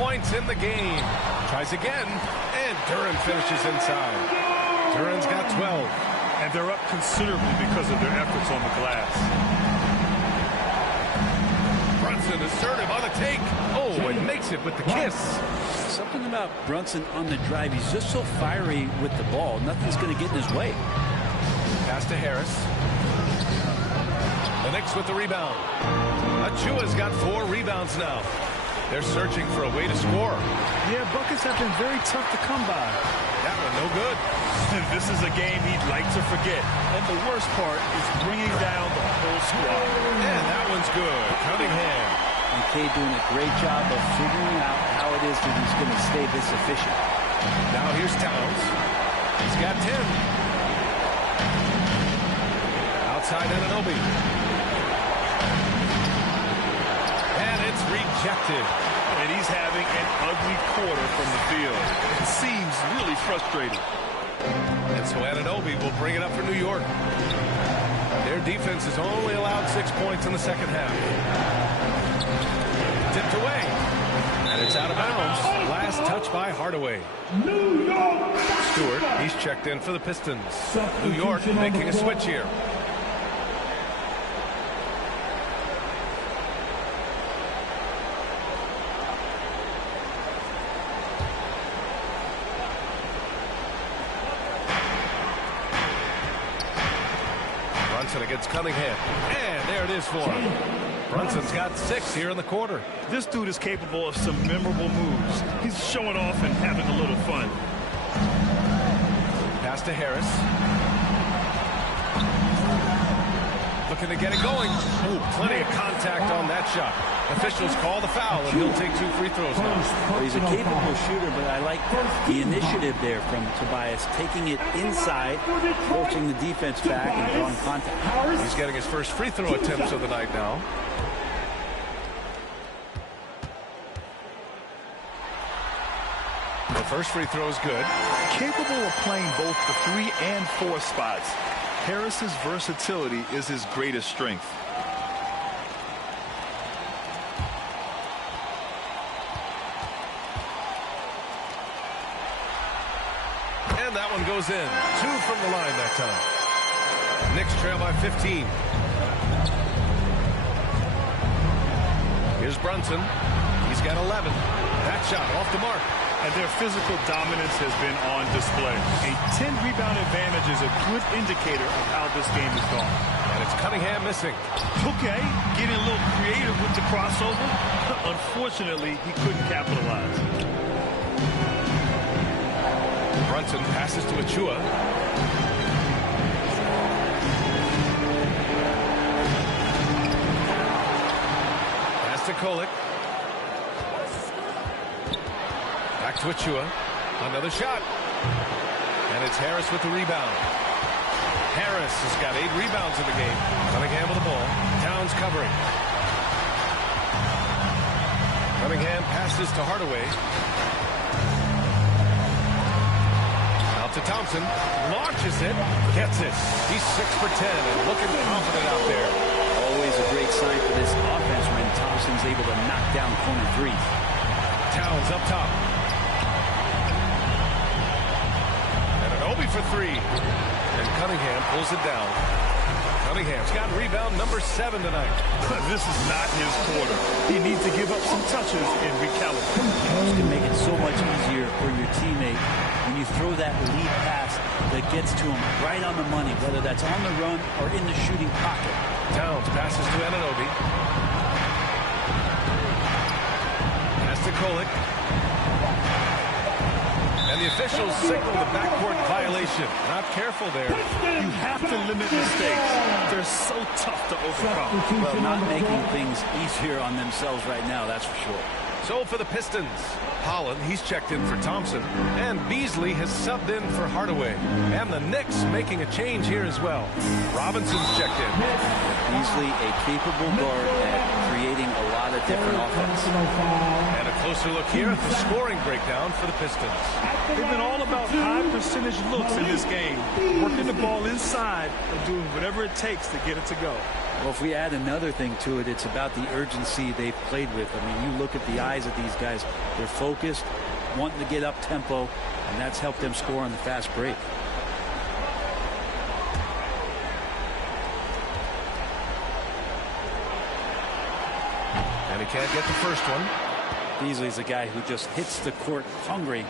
points in the game. Tries again, and Duren finishes inside. Duren's got 12. And they're up considerably because of their efforts on the glass. Brunson assertive on the take. Oh, and makes it with the kiss. Something about Brunson on the drive. He's just so fiery with the ball. Nothing's going to get in his way. Pass to Harris. The Knicks with the rebound. Achua's got 4 rebounds now. They're searching for a way to score. Yeah, buckets have been very tough to come by. That one no good. This is a game he'd like to forget. And the worst part is bringing down the whole squad. And that one's good. Cunningham. And Cade doing a great job of figuring out how it is that he's going to stay this efficient. Now here's Towns. He's got 10. Outside Anunoby. And it's rejected. And he's having an ugly quarter from the field. It seems really frustrating. And so Anunoby will bring it up for New York. Their defense has only allowed 6 points in the second half. Tipped away. And it's out of bounds. Last touch by Hardaway. New York. Stewart, he's checked in for the Pistons. New York making a switch here. Brunson against Cunningham. And there it is for him. Brunson's got 6 here in the quarter. This dude is capable of some memorable moves. He's showing off and having a little fun. Pass to Harris. Looking to get it going. Ooh, plenty of contact on that shot. Officials call the foul, and he'll take 2 free throws now. Well, he's a capable shooter, but I like the initiative there from Tobias, taking it inside, forcing the defense back, and drawing contact. He's getting his first free throw attempts of the night now. The first free throw is good. Capable of playing both the 3 and 4 spots. Harris's versatility is his greatest strength. And that one goes in. 2 from the line that time. Knicks trail by 15. Here's Brunson. He's got 11. That shot off the mark. And their physical dominance has been on display. A 10-rebound advantage is a good indicator of how this game is going. And it's Cunningham missing. Okay, getting a little creative with the crossover. Unfortunately, he couldn't capitalize. Brunson passes to Achua. Pass to Kolek. Back to Achua. Another shot. And it's Harris with the rebound. Harris has got 8 rebounds in the game. Cunningham with the ball. Towns covering. Cunningham passes to Hardaway. Out to Thompson. Launches it. Gets it. He's 6 for 10 and looking confident out there. Always a great sign for this offense when Thompson's able to knock down corner threes. Towns up top. For 3. And Cunningham pulls it down. Cunningham's got rebound number 7 tonight. This is not his quarter. He needs to give up some touches and recalibrate. This can make it so much easier for your teammate when you throw that lead pass that gets to him right on the money, whether that's on the run or in the shooting pocket. Towns passes to Anunoby. Pass to Kolek. And the officials signal the backcourt violation. Not careful there. You have to limit mistakes. They're so tough to overcome. Well, not making things easier on themselves right now, that's for sure. So for the Pistons, Holland, he's checked in for Thompson. And Beasley has subbed in for Hardaway. And the Knicks making a change here as well. Robinson's checked in. Beasley, a capable guard at creating a lot of different offense. And a closer look here at the scoring breakdown for the Pistons. They've been all about high percentage looks in this game. Working the ball inside and doing whatever it takes to get it to go. Well, if we add another thing to it, it's about the urgency they've played with. I mean, you look at the eyes of these guys. They're focused, wanting to get up tempo, and that's helped them score on the fast break. And he can't get the first one. Beasley's a guy who just hits the court hungry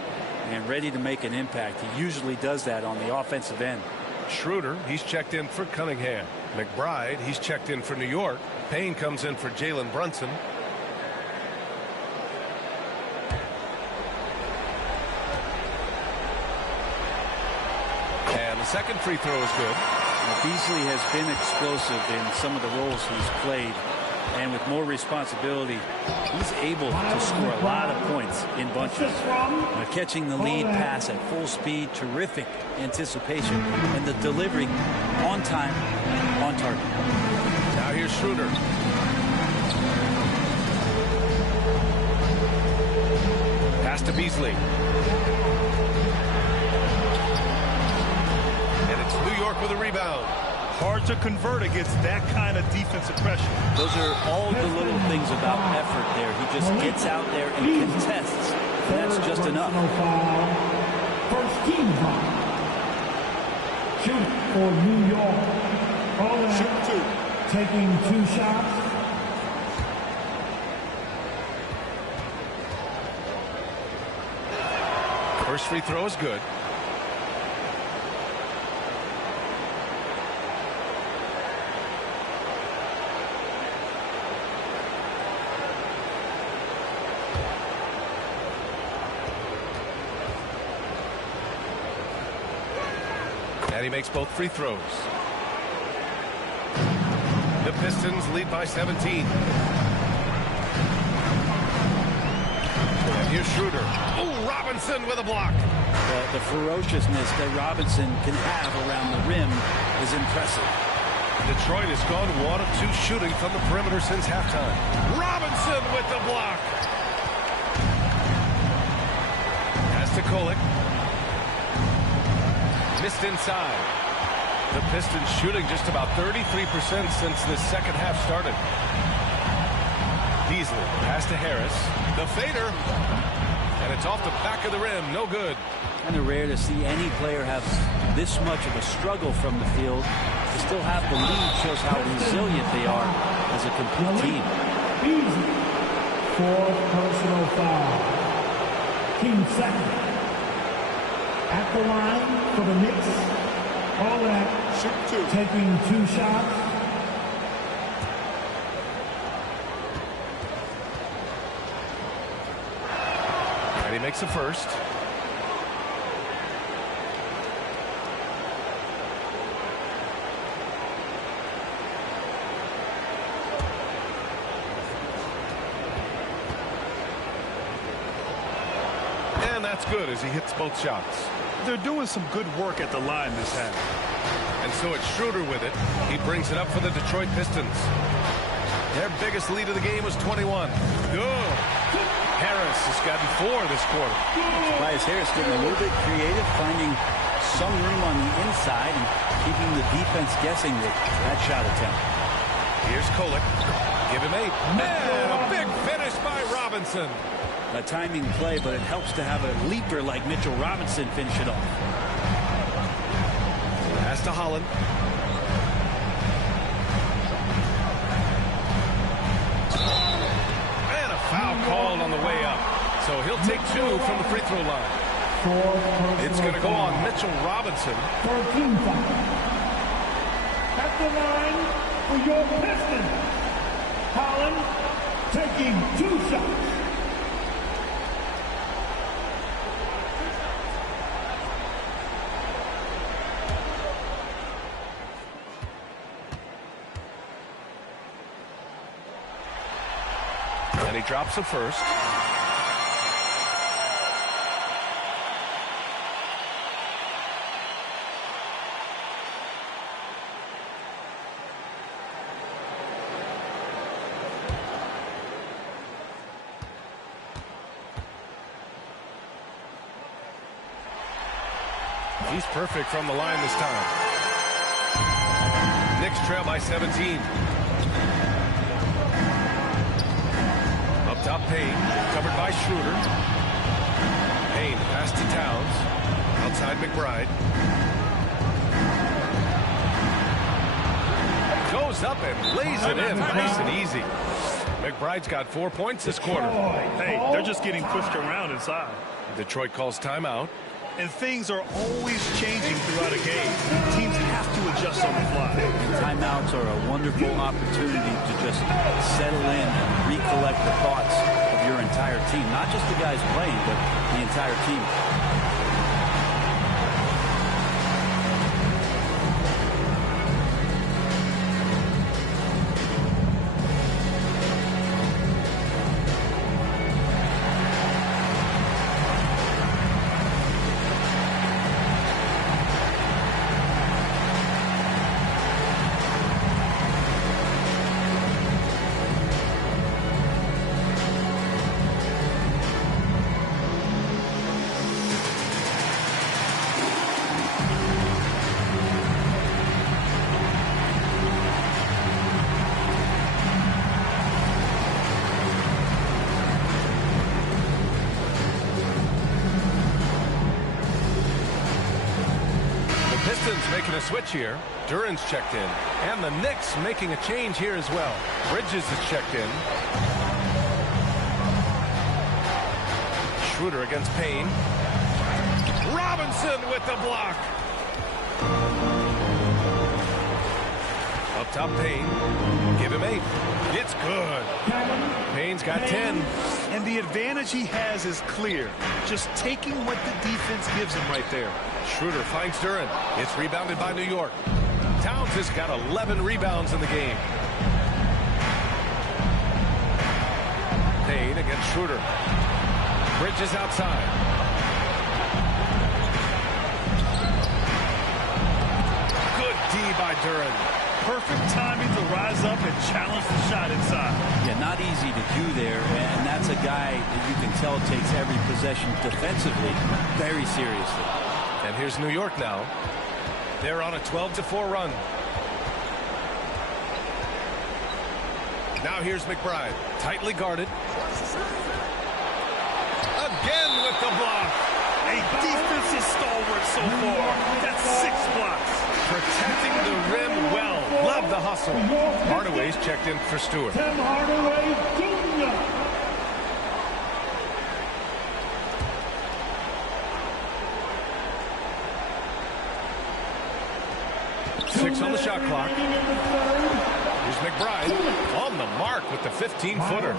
and ready to make an impact. He usually does that on the offensive end. Schroeder, he's checked in for Cunningham. McBride, he's checked in for New York. Payne comes in for Jalen Brunson. And the second free throw is good. Now, Beasley has been explosive in some of the roles he's played. And with more responsibility, he's able to score a lot of points in bunches. Now, catching the lead pass at full speed, terrific anticipation, and the delivery on time, on target. Now here's Schroeder. Pass to Beasley. And it's New York with a rebound. Hard to convert against that kind of defensive pressure. Those are all the little things about effort there. He just gets out there and contests That's just enough. Foul. First team foul. Shoot for New York. All that. Shoot 2. Taking 2 shots. First free throw is good. And he makes both free throws. The Pistons lead by 17. And here's Schroeder. Oh, Robinson with a block. The ferociousness that Robinson can have around the rim is impressive. Detroit has gone 1 of 2 shooting from the perimeter since halftime. Robinson with the block. Pass to Kolek. Missed inside. The Pistons shooting just about 33% since the second half started. Beasley, pass to Harris. The fader. And it's off the back of the rim. No good. Kind of rare to see any player have this much of a struggle from the field. To still have the lead shows how resilient they are as a complete team. Beasley. 4th personal foul. Team second. At the line for the Knicks. All that. Shoot 2. Taking 2 shots. And he makes the first. And that's good as he hits both shots. They're doing some good work at the line this half. And so it's Schroeder with it. He brings it up for the Detroit Pistons. Their biggest lead of the game was 21. Good. Harris has gotten 4 this quarter. Tobias Harris getting a little bit creative, finding some room on the inside and keeping the defense guessing with that shot attempt. Here's Kolek. Give him 8. Man, a big finish by Robinson. A timing play, but it helps to have a leaper like Mitchell Robinson finish it off. Pass to Holland. And a foul called on the way up. So he'll take 2 from the free throw line. It's going to go on Mitchell Robinson. 13 foul. At the line for your Pistons. Holland taking 2 shots. And he drops the first. He's perfect from the line this time. Knicks trail by 17. Up top, Payne, covered by Schroeder. Payne pass to Towns. Outside McBride. Goes up and lays it in nice and easy. McBride's got 4 points this quarter. Hey, they're just getting pushed around inside. Detroit calls timeout. And things are always changing throughout a game. Teams have to adjust on the fly. Timeouts are a wonderful opportunity to just settle in and recollect the thoughts of your entire team. Not just the guys playing, but the entire team. Pistons making a switch here. Duren's checked in. And the Knicks making a change here as well. Bridges is checked in. Schroeder against Payne. Robinson with the block. Up top, Payne. Give him 8. It's good. Payne's got 10. And the advantage he has is clear. Just taking what the defense gives him right there. Schroeder finds Duren. It's rebounded by New York. Towns has got 11 rebounds in the game. Payne against Schroeder. Bridges outside. Good D by Duren. Perfect timing to rise up and challenge the shot inside. Yeah, not easy to do there, and that's a guy that you can tell takes every possession defensively very seriously. And here's New York now. They're on a 12-4 run. Now here's McBride, tightly guarded. Again with the block. A defensive stalwart so far. That's 6 blocks. Protecting the rim well. Love the hustle. Hardaway's checked in for Stewart. Tim Hardaway Jr. 6 on the shot clock. Here's McBride on the mark with the 15-footer.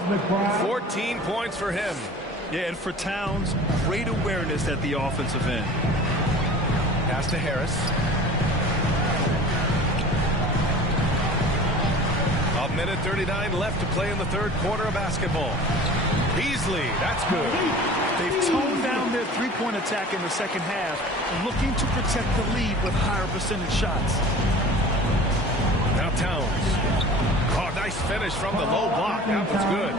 14 points for him. Yeah, and for Towns, great awareness at the offensive end. Pass to Harris. A minute 39 left to play in the third quarter of basketball. Beasley, that's good. They've toned down their three-point attack in the second half, looking to protect the lead with higher percentage shots. Now Towns. Oh, nice finish from the low block. That was good.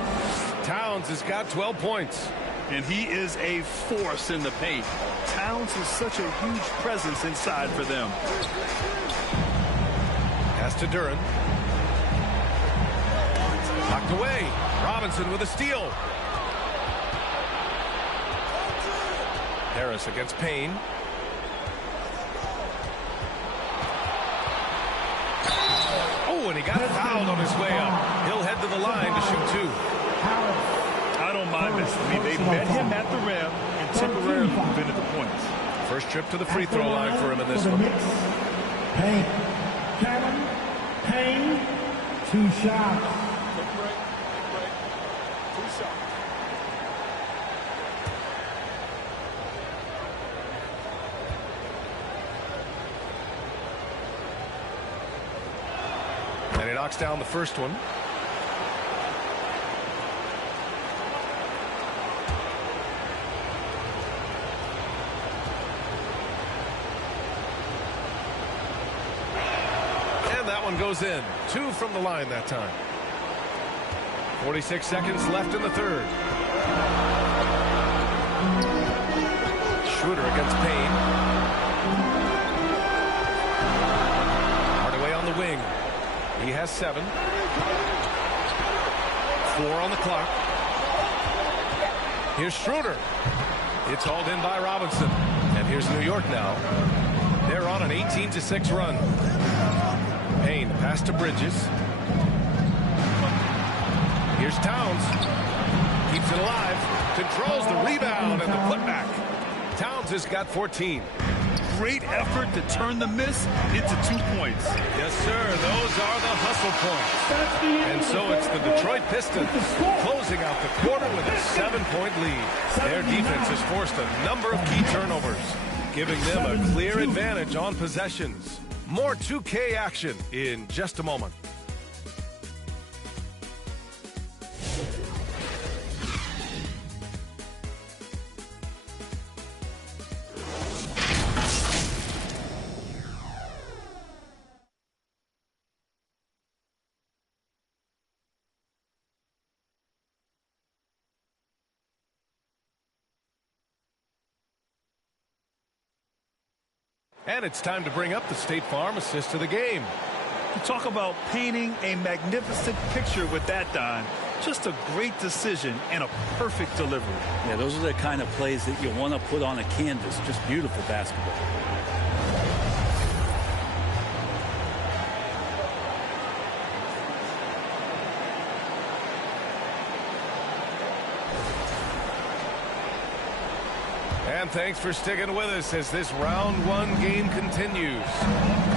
Towns has got 12 points. And he is a force in the paint. Towns is such a huge presence inside for them. Pass to Duren. Knocked away. Robinson with a steal. Harris against Payne. Oh, and he got fouled on his way up. He'll head to the line to shoot 2. I don't mind this. I mean, they met him at the rim and temporarily prevented the points. First trip to the free throw line for him in this one. Payne. Cameron Payne. 2 shots. And he knocks down the first one. And that one goes in. 2 from the line that time. 46 seconds left in the third. Schroeder against Payne. Hardaway on the wing. He has 7. 4 on the clock. Here's Schroeder. It's hauled in by Robinson. And here's New York now. They're on an 18-6 run. Payne pass to Bridges. Here's Towns. Keeps it alive. Controls the rebound and the putback. Towns has got 14. Great effort to turn the miss into 2 points. Yes, sir. Those are the hustle points. And so it's the Detroit Pistons closing out the quarter with a 7-point lead. Their defense has forced a number of key turnovers, giving them a clear advantage on possessions. More 2K action in just a moment. And it's time to bring up the State Farm assist of the game. You talk about painting a magnificent picture with that, Don. Just a great decision and a perfect delivery. Yeah, those are the kind of plays that you want to put on a canvas. Just beautiful basketball. And thanks for sticking with us as this round one game continues.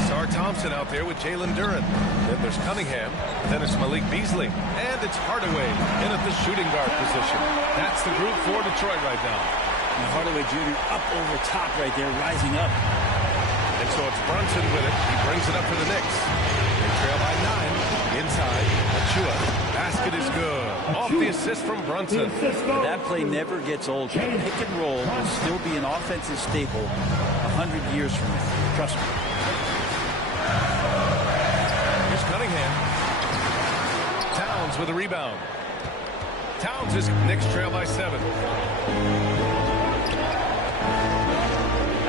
Sar Thompson out there with Jalen Duren. Then there's Cunningham. Then it's Malik Beasley. And it's Hardaway in at the shooting guard position. That's the group for Detroit right now. And Hardaway Jr. up over top right there, rising up. And so it's Brunson with it. He brings it up for the Knicks. They trail by 9. Inside. Achua. Basket is good. Off the assist from Brunson. That play never gets old. Pick and roll will still be an offensive staple 100 years from now. Trust me. Here's Cunningham. Towns with a rebound. Towns is Knicks trail by 7.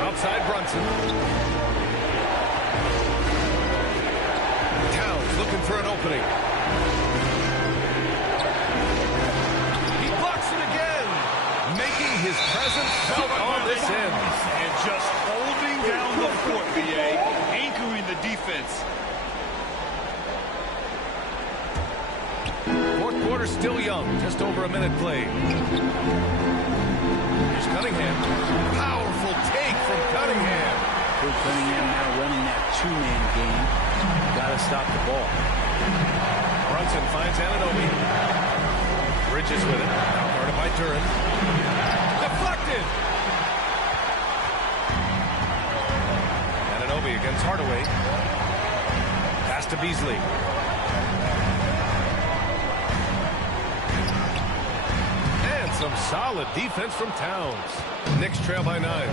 Outside Brunson. Towns looking for an opening. He blocks it again, making his presence felt on this end. And just holding down the fort, BA, anchoring the defense. Fourth quarter still young, just over a minute played. Here's Cunningham. Powerful take from Cunningham. Coach Cunningham now running that two-man game. Got to stop the ball. Brunson finds Anunoby. Bridges with it. Now guarded by Duren. Deflected. Anunoby against Hardaway. Pass to Beasley. And some solid defense from Towns. Knicks trail by 9.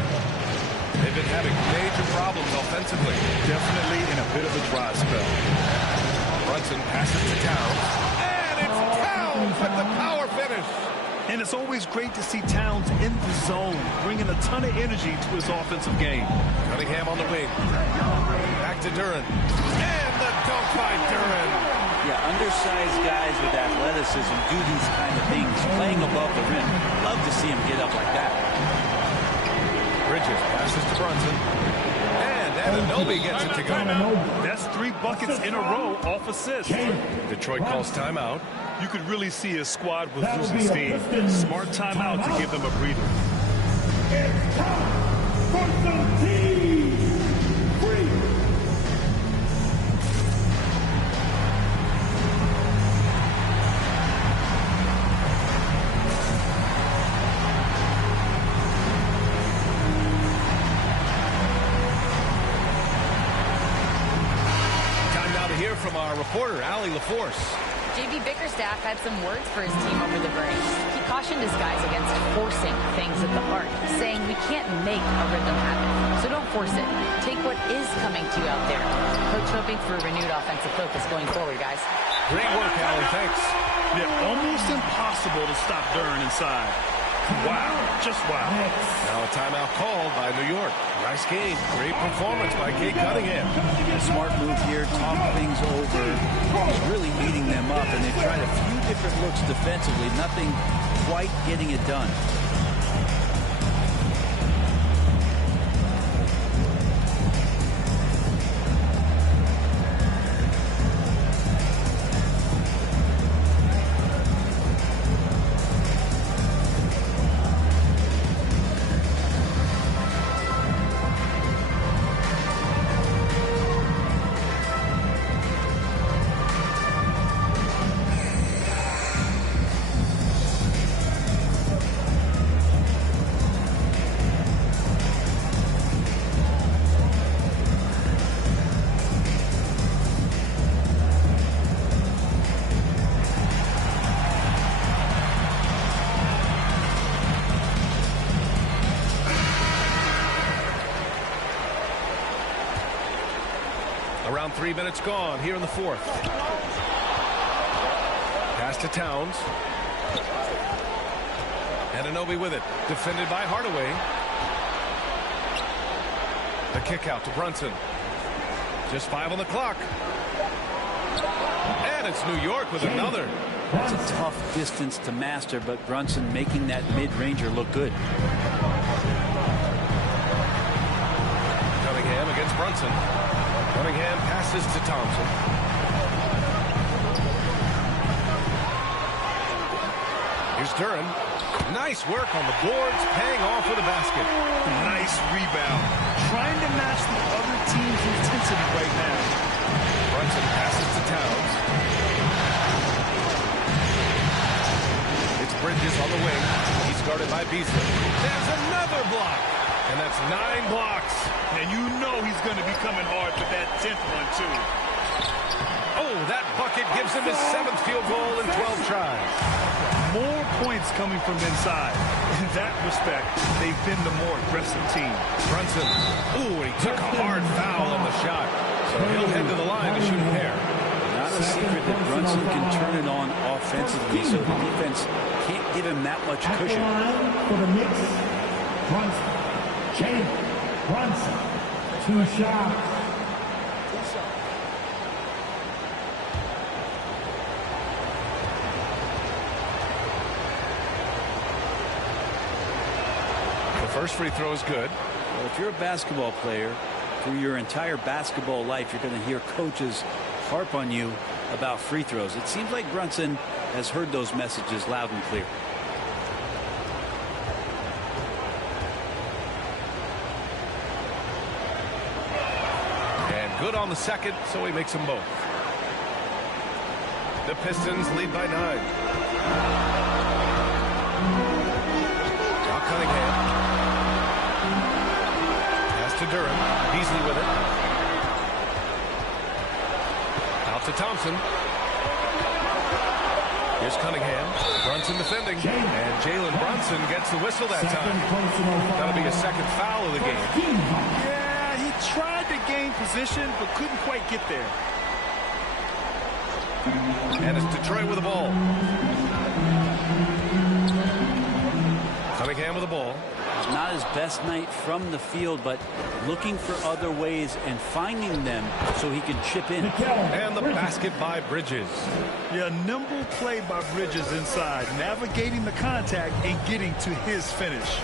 They've been having major problems offensively. Definitely in a bit of a dry spell. Brunson passes to Towns. And it's Towns with the power finish. And it's always great to see Towns in the zone, bringing a ton of energy to his offensive game. Cunningham on the wing. Back to Duren. And the dunk by Duren. Yeah, undersized guys with athleticism do these kind of things, playing above the rim. Love to see him get up like that. Bridges passes to Brunson. And Anunoby gets it to go. That's 3 buckets in a row off assist. Detroit calls timeout. You could really see his squad was losing steam. Smart timeout to give them a breather. It's time for some team free. Time now to hear from our reporter, Allie LaForce. JB Bickerstaff had some words for his team over the break. He cautioned his guys against forcing things at the arc, saying we can't make a rhythm happen, so don't force it. Take what is coming to you out there. Coach hoping for a renewed offensive focus going forward, guys. Great work, Allie. Thanks. Yeah, almost impossible to stop Duren inside. Wow, just wow. Now a timeout called by New York. Nice game. Great performance by Kate Cunningham. A smart move here, talk things over. He's really eating them up, and they've tried a few different looks defensively. Nothing quite getting it done. Around 3 minutes gone here in the fourth. Pass to Towns. Anunoby with it. Defended by Hardaway. The kick out to Brunson. Just 5 on the clock. And it's New York with another. It's a tough distance to master, but Brunson making that mid-ranger look good. Cunningham against Brunson. Cunningham passes to Thompson. Here's Duren. Nice work on the boards, paying off with a basket. Nice rebound. Trying to match the other team's intensity right now. Brunson passes to Towns. It's Bridges on the wing. He's guarded by Beasley. There's another block. And that's 9 blocks. And you know he's going to be coming hard for that 10th one, too. Oh, that bucket gives him his 7th field goal in 12 tries. More points coming from inside. In that respect, they've been the more aggressive team. Brunson. Ooh, he took a hard foul on the shot. So he'll head to the line to shoot a pair. Not a secret that Brunson can turn it on offensively, so the defense can't give him that much cushion. For the Knicks, Brunson. Jalen Brunson. 2 shots. First free throw is good. Well, if you're a basketball player, through your entire basketball life, you're going to hear coaches harp on you about free throws. It seems like Brunson has heard those messages loud and clear. And good on the second, so he makes them both. The Pistons lead by 9. Now Cunningham. To Durham. Beasley with it. Out to Thompson. Here's Cunningham. Brunson defending. And Jalen Brunson gets the whistle that time. That'll be his 2nd foul of the game. Yeah, he tried to gain position, but couldn't quite get there. And it's Detroit with the ball. Cunningham with the ball. Not his best night from the field, but looking for other ways and finding them so he can chip in. And the basket by Bridges. Yeah, nimble play by Bridges inside, navigating the contact and getting to his finish.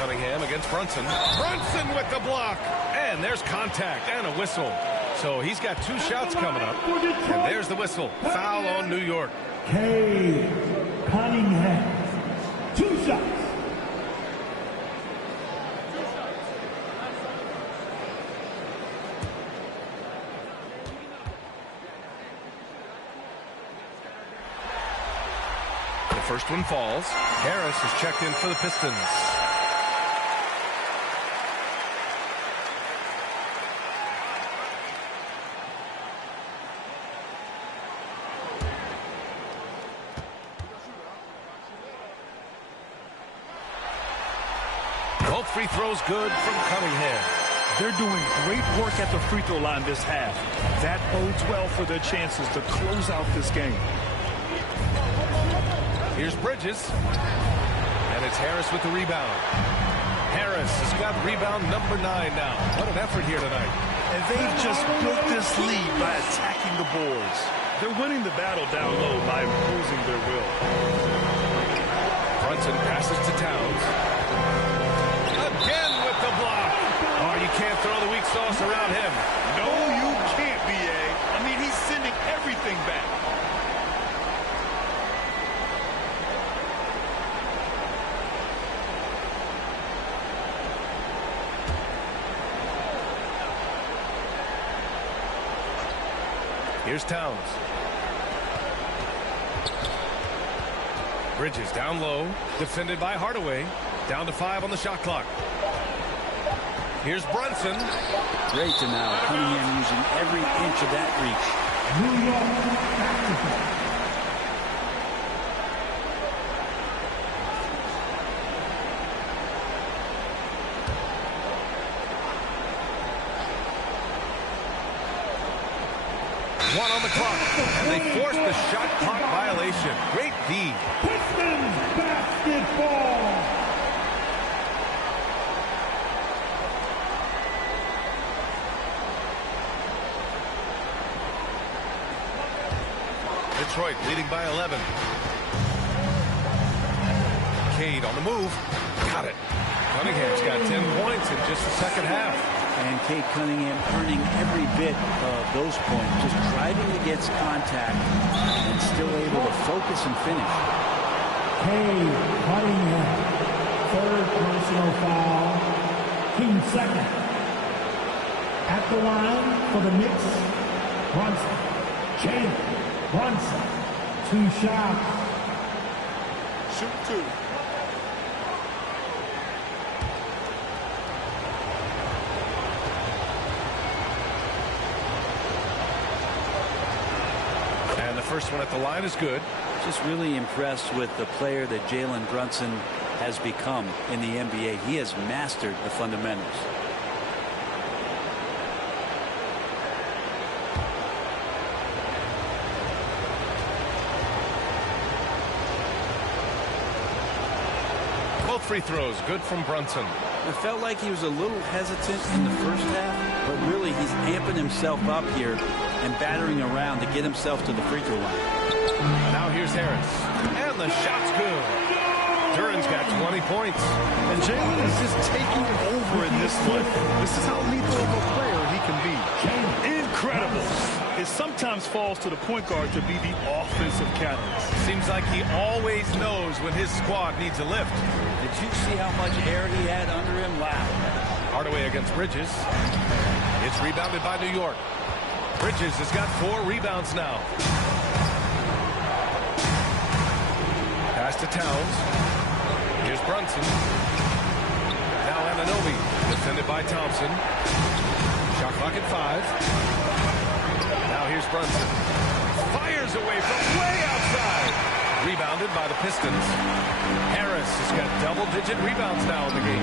Cunningham against Brunson. Brunson with the block. And there's contact and a whistle. So he's got 2 shots coming up. And there's the whistle. Foul on New York. Cunningham. 2 shots. The first one falls. Harris is checked in for the Pistons. Both free throws good from Cunningham. They're doing great work at the free throw line this half. That bodes well for their chances to close out this game. Here's Bridges. And it's Harris with the rebound. Harris has got rebound number 9 now. What an effort here tonight. And they've just built this lead by attacking the boards. They're winning the battle down low by imposing their will. Brunson passes to Towns. Again with the block. Oh, you can't throw the weak sauce around him. No, you can't, B.A. I mean, he's sending everything back. Here's Towns. Bridges down low, defended by Hardaway. Down to 5 on the shot clock. Here's Brunson. Great to now. Cunningham using every inch of that reach. New York. One on the clock, and they forced the shot clock violation. Great D. Pistons basketball. Detroit leading by 11. Cade on the move. Got it. Cunningham's got 10 points in just the second half. And Cade Cunningham earning every bit of those points, just driving against contact and still able to focus and finish. Cade Cunningham, third personal foul, team second. At the line for the Knicks, Brunson. Jalen Brunson, 2 shots. Shoot 2. And the first one at the line is good. Just really impressed with the player that Jalen Brunson has become in the NBA. He has mastered the fundamentals. Both free throws good from Brunson. It felt like he was a little hesitant in the first half, but really he's amping himself up here and battering around to get himself to the free throw line. Now here's Harris. And the shot's good. Duran's got 20 points. And Jalen is just taking over in this one. This is how lethal of a player he can be. Incredible. It sometimes falls to the point guard to be the offensive catalyst. Seems like he always knows when his squad needs a lift. Did you see how much air he had under him? Wow. Hardaway against Bridges. It's rebounded by New York. Bridges has got 4 rebounds now. Pass to Towns. Here's Brunson. Now Anunoby, defended by Thompson. Shot clock at 5. Now here's Brunson. Fires away from way outside. Rebounded by the Pistons. Harris has got double-digit rebounds now in the game.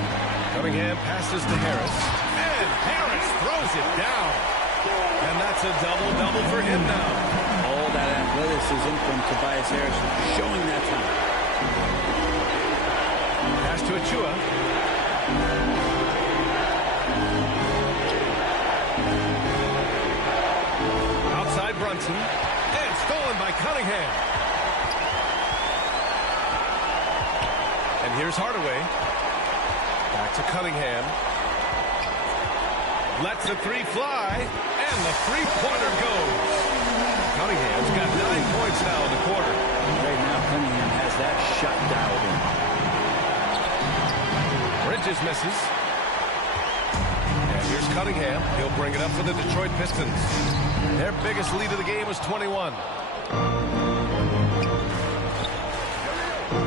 Cunningham passes to Harris. And Harris throws it down. And that's a double-double for him now. All that athleticism from Tobias Harris showing that time. Pass to Achua. Outside Brunson. And stolen by Cunningham. And here's Hardaway. Back to Cunningham. Lets the 3 fly. And the 3-pointer goes. Cunningham's got 9 points now in the quarter. Right now, Cunningham has that shot dialed in. Bridges misses. And here's Cunningham. He'll bring it up for the Detroit Pistons. Their biggest lead of the game was 21.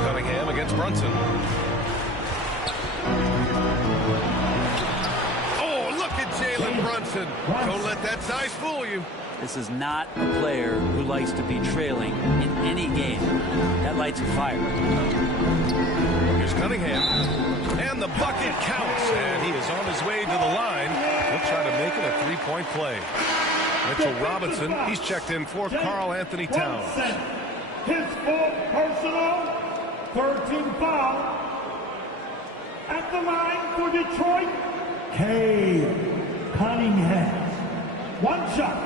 Cunningham against Brunson. Oh, look at Jalen Brunson. Don't let that size fool you. This is not a player who likes to be trailing in any game. That lights a fire. Here's Cunningham. And the bucket counts. And he is on his way to the line. He'll try to make it a 3-point play. Mitchell Robinson, he's checked in for Karl Anthony Towns. His 4th personal, 13 foul. At the line for Detroit, Cade Cunningham. 1 shot.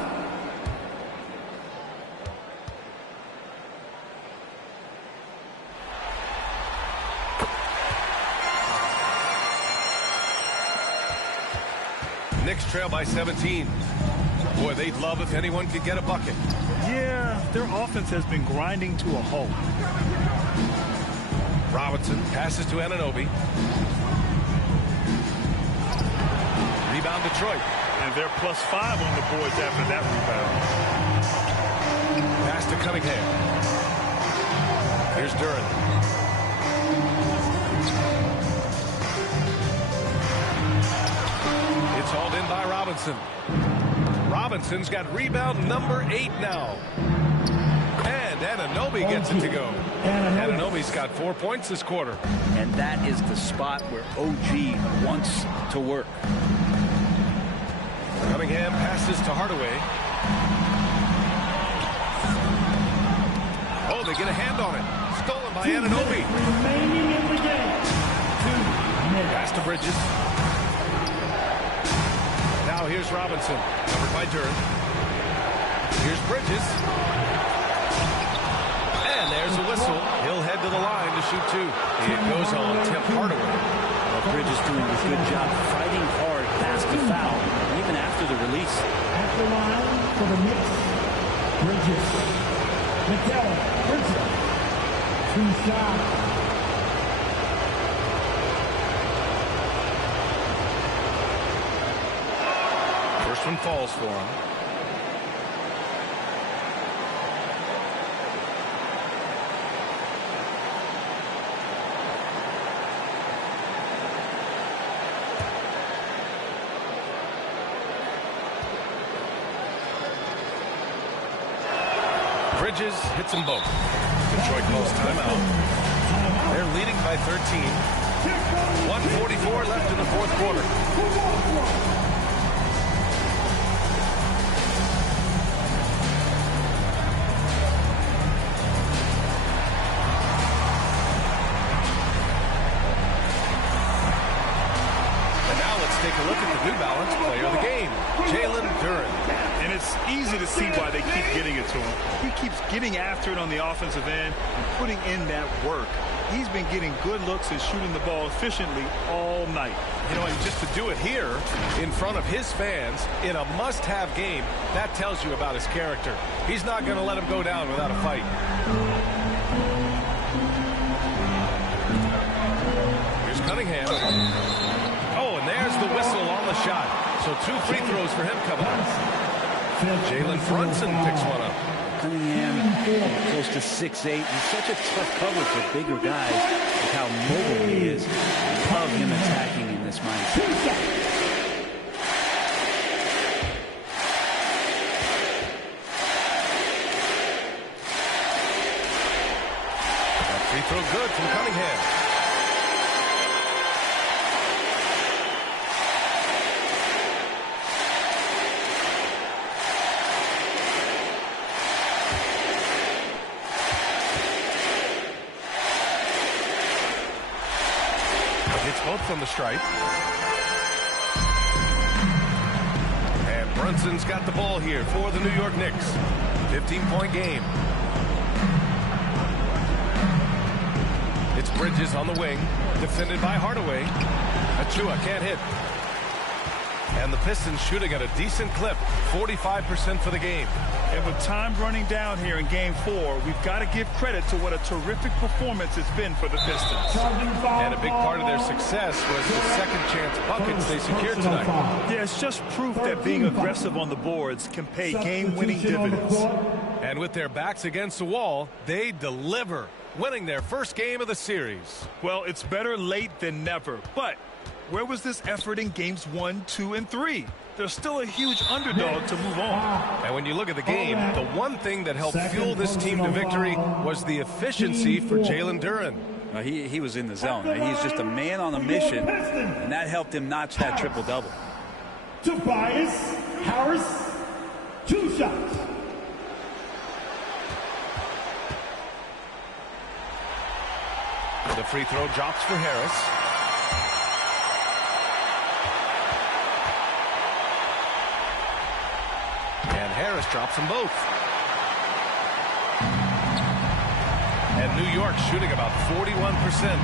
Knicks trail by 17. Boy, they'd love if anyone could get a bucket. Yeah, their offense has been grinding to a halt. Robinson passes to Anunoby. Rebound Detroit. And they're +5 on the boards after that rebound. Pass to Cunningham. Here's Duran. It's hauled in by Robinson. Robinson's got rebound number 8 now. And Anunoby gets it to go. Anunoby's got 4 points this quarter. And that is the spot where OG wants to work. Cunningham passes to Hardaway. Oh, they get a hand on it. Stolen by Anunoby. Remaining in the game. Pass to Bridges. Now here's Robinson, covered by Duran. Here's Bridges. And there's a whistle. He'll head to the line to shoot 2. It goes on Tim Hardaway. Bridges doing a good job fighting hard past the foul, even after the release. At the line for the Knicks, Bridges. McKellen, Bridges. 2 shots. First one falls for him. Bridges hits them both. Detroit calls timeout. They're leading by 13. 1:44 left in the fourth quarter. And now let's take a look at the New Balance player of the game, Jalen Duren. And it's easy to see why they keep getting it to him. He keeps getting after it on the offensive end and putting in that work. He's been getting good looks and shooting the ball efficiently all night. You know, and just to do it here in front of his fans in a must-have game, that tells you about his character. He's not going to let him go down without a fight. Here's Cunningham. Oh, and there's the whistle on the shot. So 2 free throws for him coming up. Jalen Brunson picks one up. Cunningham, close to 6'8". He's such a tough cover for bigger guys with how mobile he is. I love him attacking in this mindset. Free throw good from Cunningham. Both from the stripe. And Brunson's got the ball here for the New York Knicks. 15-point game. It's Bridges on the wing, defended by Hardaway. Achua can't hit. And the Pistons shooting at a decent clip, 45% for the game. And with time running down here in Game 4, we've got to give credit to what a terrific performance it's been for the Pistons. And a big part of their success was the second chance buckets they secured tonight. Yeah, it's just proof that being aggressive on the boards can pay game-winning dividends. And with their backs against the wall, they deliver, winning their first game of the series. Well, it's better late than never, but where was this effort in Games 1, 2, and 3? They're still a huge underdog to move on. And when you look at the game, the one thing that helped fuel this team to victory was the efficiency for Jalen Duren. He was in the zone. He's just a man on a mission, and that helped him notch that triple-double. Tobias Harris, 2 shots. The free throw drops for Harris. Harris drops them both. And New York shooting about 41%.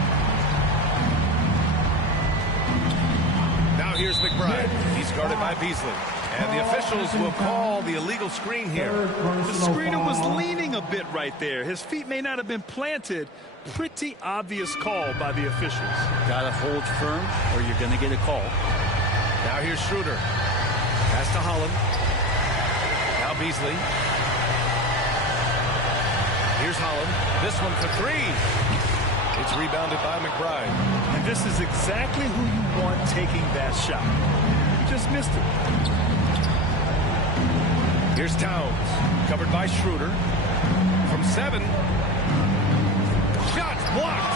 Now here's McBride. He's guarded by Beasley. And the officials will call the illegal screen here. The screener was leaning a bit right there. His feet may not have been planted. Pretty obvious call by the officials. Gotta hold firm or you're gonna get a call. Now here's Schroeder. Pass to Holland. Beasley. Here's Holland. This one for 3. It's rebounded by McBride. And this is exactly who you want taking that shot. You just missed it. Here's Towns. Covered by Schroeder. From 7. Shot blocked.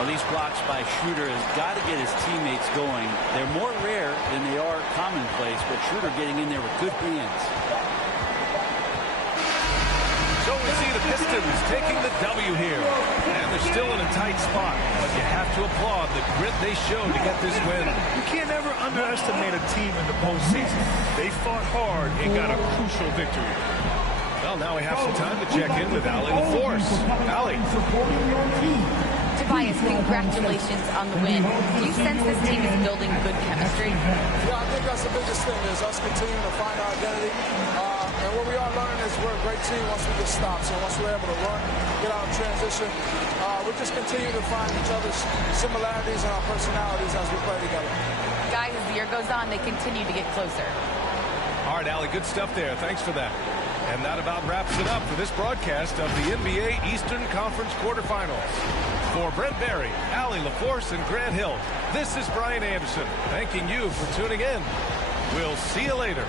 Well, these blocks by Schroeder has got to get his teammates going. They're more rare than they are commonplace, but Schroeder getting in there with good hands. So we see the Pistons taking the W here. And they're still in a tight spot, but you have to applaud the grit they showed to get this win. You can't ever underestimate a team in the postseason. They fought hard and got a crucial victory. Well, now we have some time to check in with Allie LaForce. Allie. Tobias, congratulations on the win. Do you sense this team is building good chemistry? Yeah, I think that's the biggest thing is us continuing to find our identity. And what we are learning is we're a great team once we get stops. And once we're able to run, get out in transition, we just continue to find each other's similarities and our personalities as we play together. Guys, as the year goes on, they continue to get closer. All right, Allie, good stuff there. Thanks for that. And that about wraps it up for this broadcast of the NBA Eastern Conference quarterfinals. For Brent Barry, Allie LaForce, and Grant Hill, this is Brian Anderson thanking you for tuning in. We'll see you later.